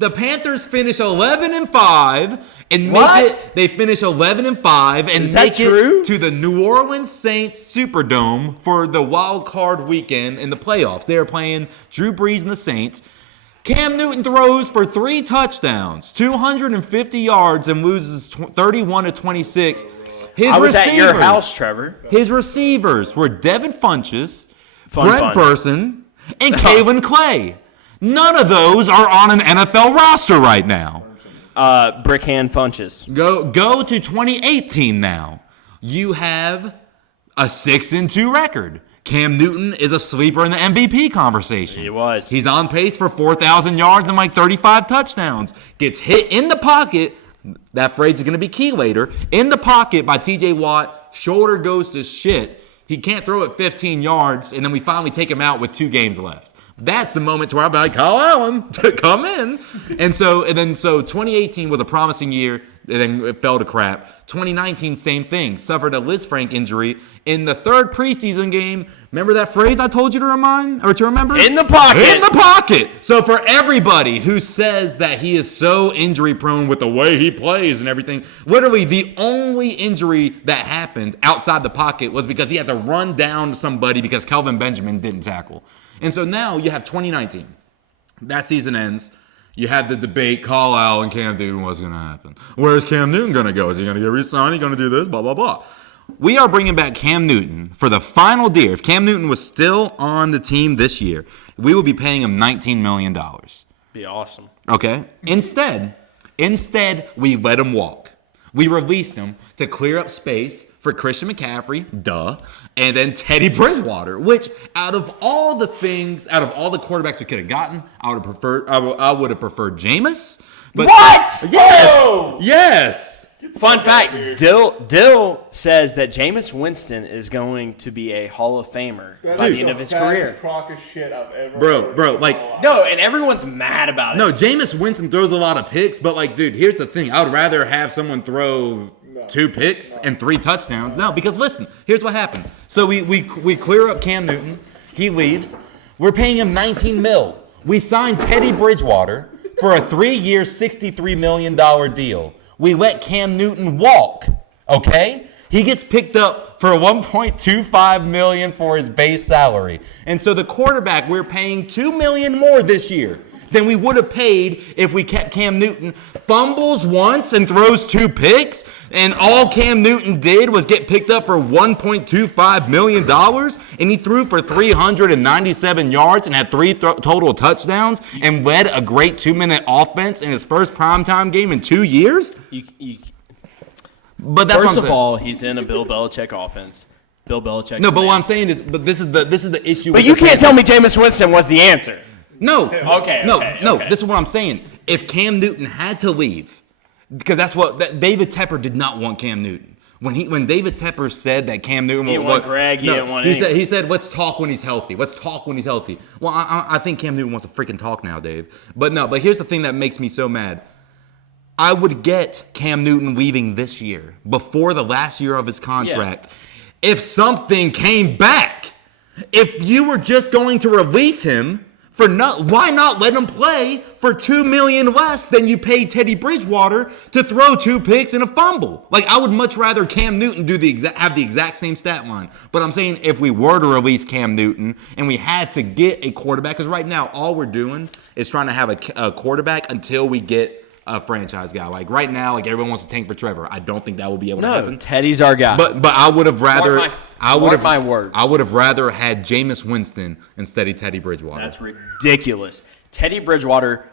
the Panthers finish 11-5 and make it. They finish 11-5 and make it to the New Orleans Saints Superdome for the wild card weekend in the playoffs. They are playing Drew Brees and the Saints. Cam Newton throws for 3 touchdowns, 250 yards, and loses 31-26. I was at your house, Trevor. His receivers were Devin Funchess, Brent Burson, and Kalen Clay. None of those are on an NFL roster right now. Brickhand Funches. Go to 2018 now. You have a 6-2 record. Cam Newton is a sleeper in the MVP conversation. He was. He's on pace for 4,000 yards and like 35 touchdowns. Gets hit in the pocket. That phrase is going to be key later. In the pocket by T.J. Watt. Shoulder goes to shit. He can't throw it 15 yards, and then we finally take him out with 2 games left. That's the moment where I'm like, Kyle Allen, come in. So 2018 was a promising year, and then it fell to crap. 2019, same thing. Suffered a Liz Frank injury in the 3rd preseason game. Remember that phrase I told you to remember? In the pocket. In the pocket. So for everybody who says that he is so injury prone with the way he plays and everything, literally the only injury that happened outside the pocket was because he had to run down somebody because Kelvin Benjamin didn't tackle. And so now you have 2019. That season ends. You have the debate, Kyle Allen and Cam Newton, what's going to happen? Where's Cam Newton going to go? Is he going to get re-signed? Is he going to do this? Blah, blah, blah. We are bringing back Cam Newton for the final year. If Cam Newton was still on the team this year, we would be paying him $19 million. Be awesome. Okay? Instead, we let him walk. We released him to clear up space for Christian McCaffrey, and then Teddy Bridgewater, which out of all the quarterbacks we could have gotten, I would have preferred Jameis. But what? Yes. Whoa! Yes. Fun fact, Dill says that Jameis Winston is going to be a Hall of Famer by the end of his career. Crock of shit I've ever Bro, like no, and everyone's mad about it. No, Jameis Winston throws a lot of picks, but like, dude, here's the thing: I would rather have someone throw 2 picks and 3 touchdowns. No, because listen, here's what happened. So we clear up Cam Newton. He leaves. We're paying him $19 million. We signed Teddy Bridgewater for a 3-year, $63 million deal. We let Cam Newton walk, okay? He gets picked up for $1.25 million for his base salary. And so the quarterback, we're paying $2 million more this year than we would have paid if we kept Cam Newton. Fumbles once and throws 2 picks, and all Cam Newton did was get picked up for $1.25 million, and he threw for 397 yards and had 3 total touchdowns and led a great 2-minute offense in his first primetime game in 2 years? But that's First of all, he's in a Bill Belichick offense. Bill Belichick. No, but what I'm saying is, this is the issue. But you can't tell me Jameis Winston was the answer. No. Okay. This is what I'm saying. If Cam Newton had to leave, because that's what David Tepper did not want Cam Newton. When David Tepper said that Cam Newton, he didn't want Greg. He didn't want. He said, "Let's talk when he's healthy. Let's talk when he's healthy." Well, I think Cam Newton wants to freaking talk now, Dave. But here's the thing that makes me so mad. I would get Cam Newton leaving this year before the last year of his contract if something came back. If you were just going to release him. Why not let him play for $2 million less than you paid Teddy Bridgewater to throw 2 picks and a fumble? Like, I would much rather Cam Newton have the exact same stat line. But I'm saying if we were to release Cam Newton and we had to get a quarterback, because right now all we're doing is trying to have a quarterback until we get a franchise guy. Like right now, like everyone wants to tank for Trevor. I don't think that will be able to happen. No, Teddy's our guy. But I would have rather. Mark my words. I would have rather had Jameis Winston instead of Teddy Bridgewater. That's ridiculous. Teddy Bridgewater.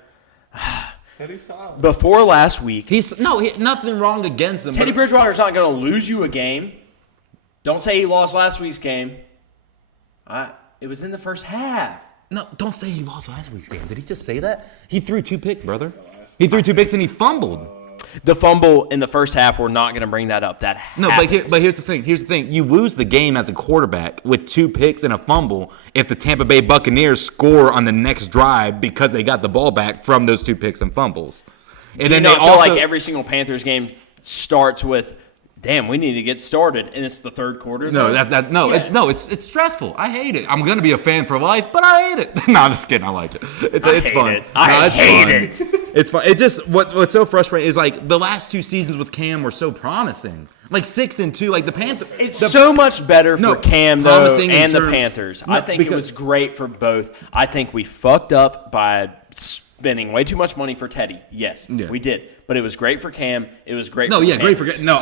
Teddy's solid. Before last week, nothing wrong against him. Teddy Bridgewater's not going to lose you a game. Don't say he lost last week's game. It was in the first half. No, don't say he lost last week's game. Did he just say that? He threw 2 picks, brother. He threw 2 picks and he fumbled. The fumble in the first half, we're not going to bring that up. That happens. but here's the thing. Here's the thing. You lose the game as a quarterback with 2 picks and a fumble if the Tampa Bay Buccaneers score on the next drive because they got the ball back from those 2 picks and fumbles. And then they feel like every single Panthers game starts with, damn, we need to get started, and it's the third quarter. It's stressful. I hate it. I'm gonna be a fan for life, but I hate it. No, I'm just kidding. I like it. It's fun. I hate it. It's fun. It just what's so frustrating is like the last 2 seasons with Cam were so promising. Like 6-2, like the Panthers. It's so much better for Cam though, and the Panthers. No, I think it was great for both. I think we fucked up by spending way too much money for Teddy. Yes, we did. But it was great for Cam. It was great. I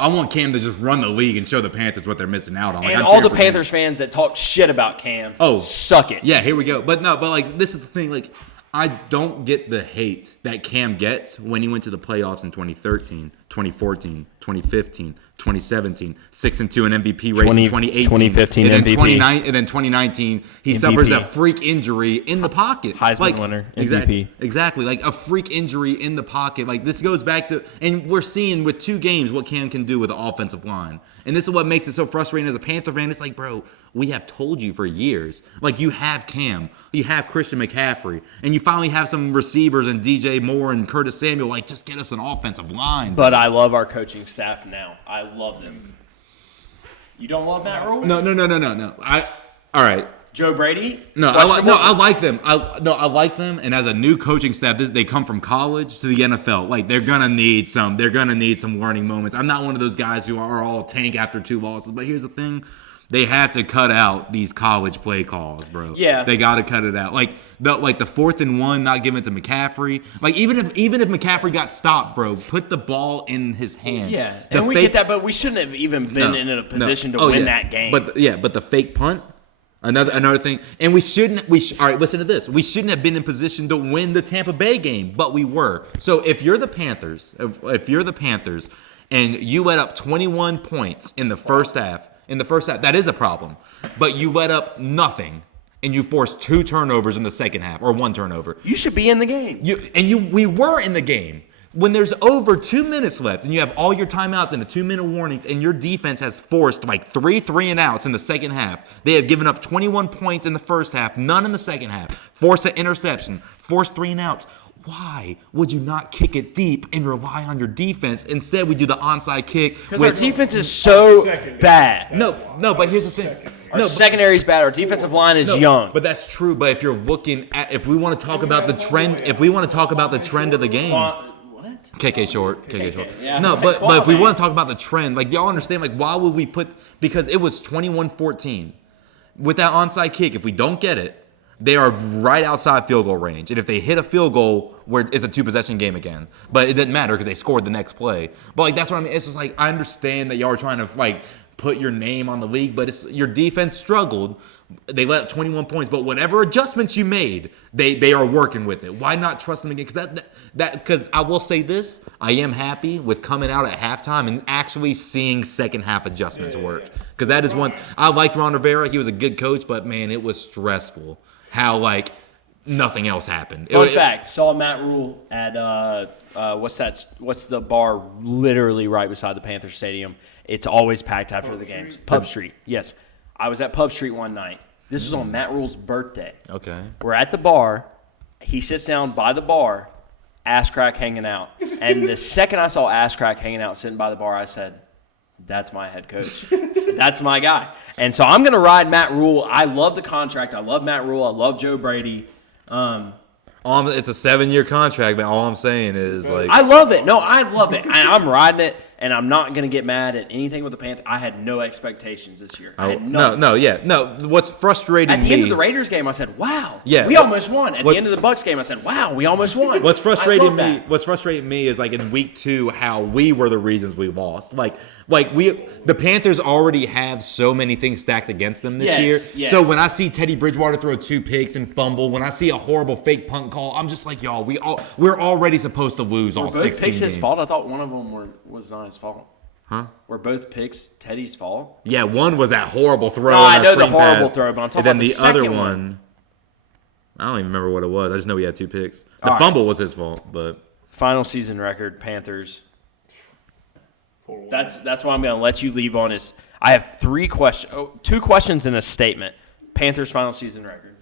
want Cam to just run the league and show the Panthers what they're missing out on. Like, and all the Panthers fans that talk shit about Cam, suck it. Yeah, here we go. But like this is the thing. Like I don't get the hate that Cam gets when he went to the playoffs in 2013, 2014, 2015, 2017, 6-2 in MVP race in 2018, 2015 and then MVP. And then 2019, he MVP. suffers a freak injury in the pocket. Heisman winner, MVP. Exactly, like a freak injury in the pocket. Like this goes back to, and we're seeing with 2 games what Cam can do with the offensive line. And this is what makes it so frustrating as a Panther fan. It's like, bro, we have told you for years. Like, you have Cam, you have Christian McCaffrey, and you finally have some receivers and DJ Moore and Curtis Samuel. Like, just get us an offensive line. But I love our coaching staff now. I love them. You don't love Matt Rule? No. All right. Joe Brady? I like them. I like them. And as a new coaching staff, they come from college to the NFL. Like they're gonna need some learning moments. I'm not one of those guys who are all tank after 2 losses. But here's the thing. They have to cut out these college play calls, bro. Yeah. They got to cut it out. Like the 4th and 1, not giving it to McCaffrey. Like even if McCaffrey got stopped, bro, put the ball in his hands. Yeah, and we get that, but we shouldn't have even been in a position to win that game. But the fake punt, another thing. And all right, listen to this. We shouldn't have been in position to win the Tampa Bay game, but we were. So if you're the Panthers, and you let up 21 points in the first half, that is a problem. But you let up nothing, and you forced 2 turnovers in the second half, or 1 turnover. You should be in the game. We were in the game. When there's over 2 minutes left, and you have all your timeouts and the 2-minute warnings, and your defense has forced like 3 and outs in the second half. They have given up 21 points in the first half, none in the second half. Forced an interception, forced 3 and outs. Why would you not kick it deep and rely on your defense? Instead, we do the onside kick. Because our defense is so bad. No, but here's the thing. Our secondary is bad. Our defensive line is young. But that's true. But if you're looking at, if we want to talk about the trend, of the game. What? KK short. Yeah, no, but if we want to talk about the trend, like y'all understand, like why would we because it was 21-14. With that onside kick, if we don't get it, they are right outside field goal range. And if they hit a field goal, where it's a 2-possession game again. But it didn't matter because they scored the next play. But like that's what I mean. It's just like I understand that y'all are trying to like put your name on the league, but your defense struggled. They let up 21 points, but whatever adjustments you made, they are working with it. Why not trust them again? Because I will say this, I am happy with coming out at halftime and actually seeing second half adjustments work. Because that is one. I liked Ron Rivera. He was a good coach, but man, it was stressful. How like nothing else happened. Fun fact: saw Matt Rule at what's the bar literally right beside the Panther Stadium. It's always packed after the games. Pub Street. Yes, I was at Pub Street one night. This was on Matt Rule's birthday. Okay. We're at the bar. He sits down by the bar, ass crack hanging out. And the second I saw ass crack hanging out sitting by the bar, I said, that's my head coach. That's my guy. And so I'm going to ride Matt Rule. I love the contract. I love Matt Rule. I love Joe Brady. It's a 7-year contract, but all I'm saying is like I love it. No, I love it. I'm riding it, and I'm not going to get mad at anything with the Panthers. I had no expectations this year. I had no. What's frustrating at the end of the Raiders game, I said, "Wow, yeah, we almost won." At the end of the Bucs game, I said, "Wow, we almost won." What's frustrating me is like in week 2 how we were the reasons we lost. The Panthers already have so many things stacked against them this year. Yes. So when I see Teddy Bridgewater throw 2 picks and fumble, when I see a horrible fake punt call, I'm just like, y'all, we're already supposed to lose all 16 games. Both picks his fault? I thought one of them was not his fault. Huh? Were both picks Teddy's fault? Yeah, one was that horrible throw. No, I know the horrible throw, but I'm talking about the other second one. I don't even remember what it was. I just know he had 2 picks. The fumble was his fault, but final season record: Panthers That's why I'm going to let you leave on is I have 2 questions and a statement. Panthers final season record.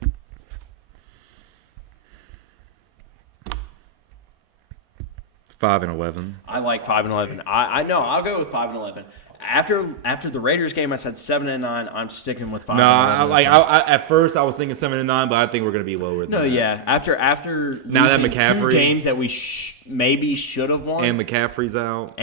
5-11. I like 5-11. I know. I'll go with 5-11. After the Raiders game, I said 7-9. I'm sticking with 5-11. No, I at first I was thinking 7-9, but I think we're gonna be lower than that. No, yeah. After now that losing McCaffrey 2 games that we maybe should have won, and McCaffrey's out.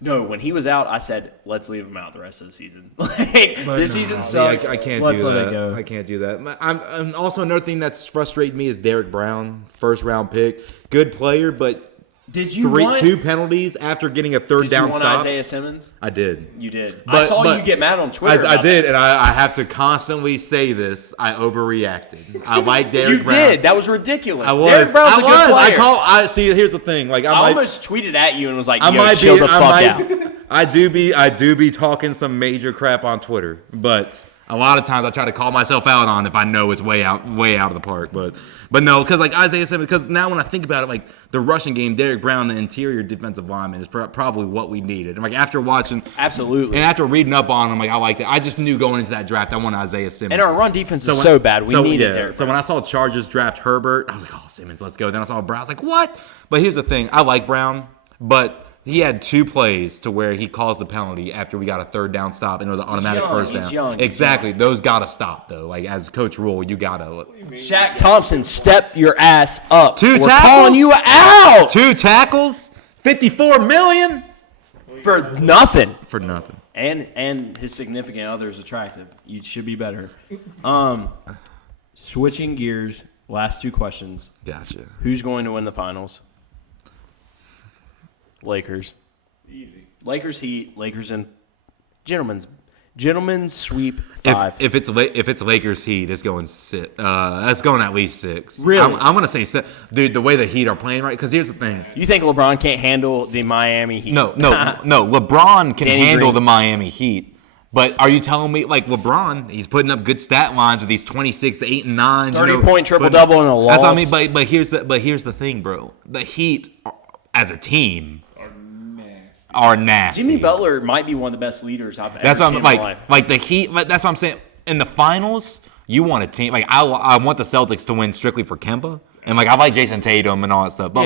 No, when he was out, I said, let's leave him out the rest of the season. This season sucks. I can't let's do let that. it go. I can't do that. And also another thing that's frustrated me is Derek Brown, first round pick, good player, but Did you want 2 penalties after getting a third down Did you want stop. Isaiah Simmons? I did. You did. But- I saw but you get mad on Twitter. I about did, that. and I have to constantly say this. I overreacted. I like Derek You Brown. did. That was ridiculous. I was. Derek Brown's a good player. I see. Here's the thing. Like I almost tweeted at you and was like, "Yo, chill the fuck out." I do be talking some major crap on Twitter, but a lot of times I try to call myself out on if I know it's way out of the park. But no, because like Isaiah Simmons, because now when I think about it, like the rushing game, Derek Brown, the interior defensive lineman, is probably what we needed. And like after watching, absolutely, and after reading up on him, like I liked it. I just knew going into that draft I wanted Isaiah Simmons. And our run defense is so bad. We needed Derek Brown. So when I saw Chargers draft Herbert, I was like, oh, Simmons, let's go. Then I saw Brown, I was like, what? But here's the thing, I like Brown, but he had 2 plays to where he caused the penalty after we got a third down stop and it was an automatic first down. He's young. Exactly. Those got to stop, though. Like, as Coach Rule, you got to. Shaq Thompson, step your ass up. 2 tackles? We're calling you out. 2 tackles? $54 million? For nothing. For nothing. And his significant other is attractive. You should be better. Switching gears, last 2 questions. Gotcha. Who's going to win the finals? Lakers. Easy. Lakers, Heat, Lakers, and gentlemen's sweep 5. If it's Lakers Heat, it's going 6. That's going at least 6. Really? I'm gonna say 6. Dude, the way the Heat are playing right. Because here's the thing. You think LeBron can't handle the Miami Heat? No. LeBron can Danny handle Green. the Miami Heat. But are you telling me, like, LeBron, he's putting up good stat lines with these 26, 8, and 9. 30-point triple-double in a loss. That's what I mean. But here's the thing, bro. The Heat, as a team, are nasty. Jimmy Butler might be one of the best leaders I've ever That's what seen I'm in my life. like the Heat. That's what I'm saying. In the finals, you want a team. Like I want the Celtics to win strictly for Kemba. And like I like Jason Tatum and all that stuff, but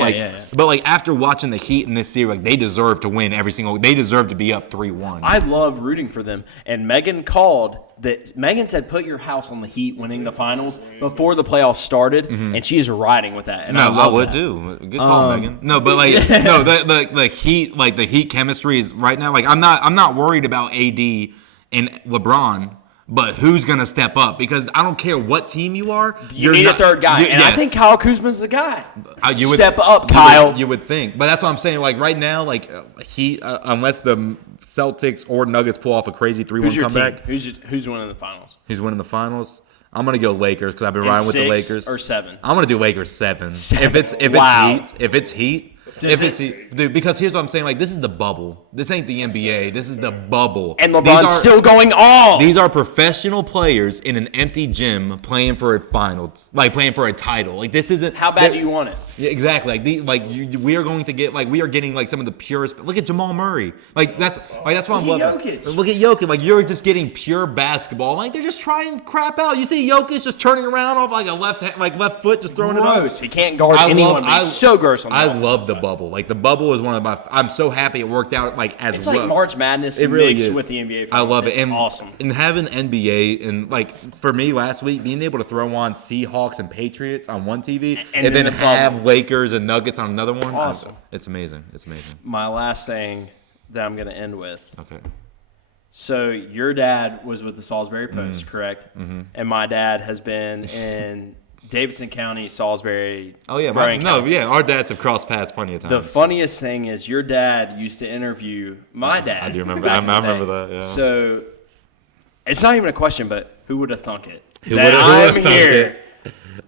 but after watching the Heat in this series, like they deserve to win every single. They deserve to be up 3-1. I love rooting for them. And Megan called that. Megan said, "Put your house on the Heat winning the finals before the playoffs started," and she is riding with that. And I would that. too. Good call, Megan. No, but the Heat, like the Heat chemistry is right now. Like I'm not worried about AD and LeBron. But who's going to step up? Because I don't care what team you are. You need a third guy. And I think Kyle Kuzma's the guy. Step up, Kyle. You would think. But that's what I'm saying. Like right now, like unless the Celtics or Nuggets pull off a crazy 3-1 comeback. Who's winning the finals? Who's winning the finals? I'm going to go Lakers because I've been riding with the Lakers. Or 7? I'm going to do Lakers 7. If it's Heat. Dude, because here's what I'm saying. Like, this is the bubble. This ain't the NBA. This is the bubble. And LeBron's still going on. These are professional players in an empty gym playing for a finals, like playing for a title. Like, this isn't. How bad do you want it? Yeah, exactly. We are going to get we are getting like some of the purest. Look at Jamal Murray. That's what I'm loving. Look at Jokic. Like you're just getting pure basketball. Like they're just trying crap out. You see Jokic just turning around off like a left foot, just throwing it up. He can't guard anyone. He's so gross on that. I love the bubble. Like the bubble is one of my. I'm so happy it worked out. Like as it's well. like March Madness mixed with the NBA. Finals. I love it. It's awesome. And having NBA and like for me last week, being able to throw on Seahawks and Patriots on one TV and then have Lakers and Nuggets on another one. Awesome. It's amazing. It's amazing. My last thing that I'm going to end with. Okay. So your dad was with the Salisbury Post, correct? Mm-hmm. And my dad has been in Davidson County, Salisbury. Oh yeah, our dads have crossed paths plenty of times. The funniest thing is your dad used to interview my dad. I do remember. I remember that. Yeah. So it's not even a question, but who would have thunk it? Who would have thunk it?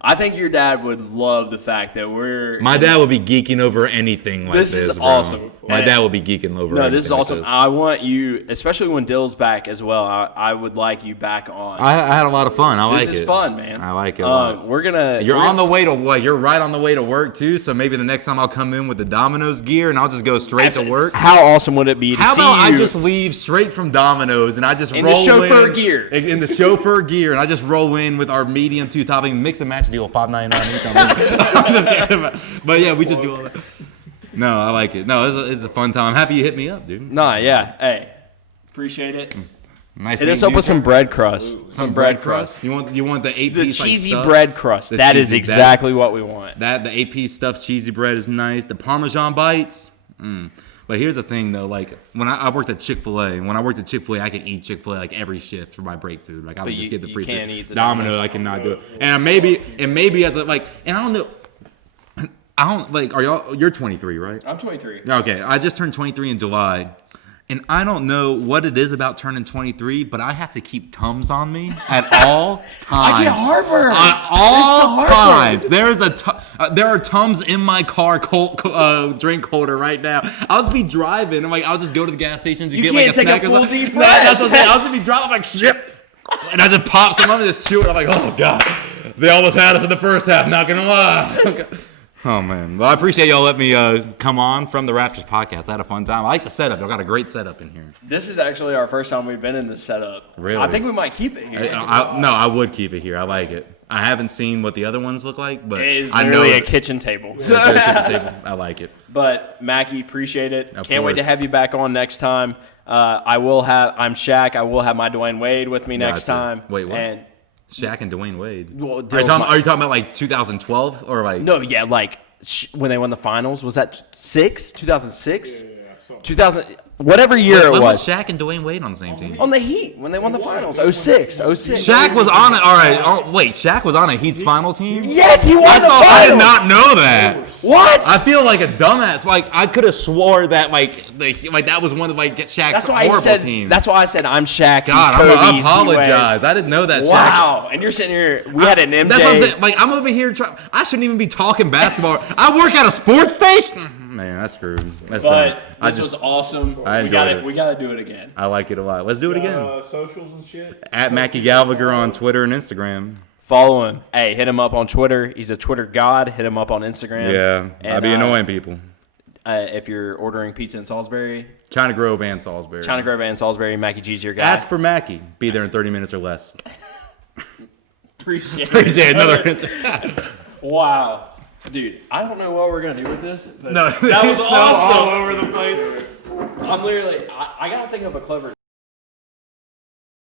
I think your dad would love the fact that we're. My dad would be geeking over anything like this. This is bro. awesome. My dad would be geeking over. No, this is anything awesome. Like I want you, especially when Dill's back as well. I would like you back on. I had a lot of fun. I like it. This is fun, man. I like it a lot. You're on the way to what? You're right on the way to work too. So maybe the next time I'll come in with the Domino's gear and I'll just go straight to work. How awesome would it be to How see about you I just leave straight from Domino's and I just in roll the chauffeur in gear? In the chauffeur gear, and I just roll in with our medium two topping mix and match deal $5.99 each time. I'm just kidding. But yeah, we just do all that. No, I like it. No, it's a fun time. I'm happy you hit me up, dude. Nah, yeah. Hey, appreciate it. Nice. Hit us up with some bread crust. Some bread crust. You want the 8-piece The cheesy like, bread crust. That is exactly what we want. The 8-piece stuffed cheesy bread is nice. The Parmesan bites. But here's the thing, though. Like, when I worked at Chick-fil-A, I could eat Chick-fil-A, like, every shift for my break food. Like, I would just get the free can't food. eat the Domino's, I cannot do it. And maybe as a, like, and I don't know. You're 23, right? I'm 23. Okay, I just turned 23 in July. And I don't know what it is about turning 23, but I have to keep Tums on me at all times. I get heartburn. At all times. There are Tums in my car drink holder right now. I'll just be driving. I'll just go to the gas stations and get like a snack. You can't take a full deep breath. That's what I'm saying. breath. I'll just be driving. I'm like, shit. And I just pop some of it and just chew it. I'm like, oh, God. They almost had us in the first half, not going to lie. Oh, man. Well, I appreciate y'all letting me come on from the Rafters podcast. I had a fun time. I like the setup. Y'all got a great setup in here. This is actually our first time we've been in this setup. Really? I think we might keep it here. I would keep it here. I like it. I haven't seen what the other ones look like, but It is I know literally a kitchen table. it's a kitchen table. I like it. But, Mackie, appreciate it. Of Can't wait to course. have you back on next time. I'm Shaq. I will have my Dwayne Wade with me next Gotcha. time. Wait, what? And Shaq and Dwayne Wade. Well, Are you talking about like 2012 or like? no, yeah, like when they won the finals, was that 2006? Yeah, 2000, whatever year When it was. Shaq and Dwayne Wade on the same team? On the Heat, when they won the finals, 06. Shaq was on it. All right. Oh, wait, Shaq was on a Heat's final team? Yes, he won I the thought finals. I did not know that. What? I feel like a dumbass. Like I could have swore that that was one of Shaq's That's why horrible I said. teams. That's why I said I'm Shaq. God, he's Kobe, I he's apologize. I didn't know that. D-Wade. Shaq. Wow, and you're sitting here. We had an MJ. That's what I'm saying. Like I'm over here trying. I shouldn't even be talking basketball. I work at a sports station. Man, that's screwed. That's dumb. But this was awesome. I enjoyed it. We gotta do it again. I like it a lot. Let's do it again. Socials and shit. At Mackie Gallagher on Twitter and Instagram. Follow him. Hey, hit him up on Twitter. He's a Twitter god. Hit him up on Instagram. Yeah, And, I'd be annoying people. If you're ordering pizza in Salisbury, China Grove and Salisbury. China Grove and Salisbury, Mackie G's your guy. Ask for Mackie. Be there in 30 minutes or less. Appreciate Appreciate it. another. Wow. Dude, I don't know what we're going to do with this, but No, that was it's so awesome. all over the place. I'm literally, I got to think of a clever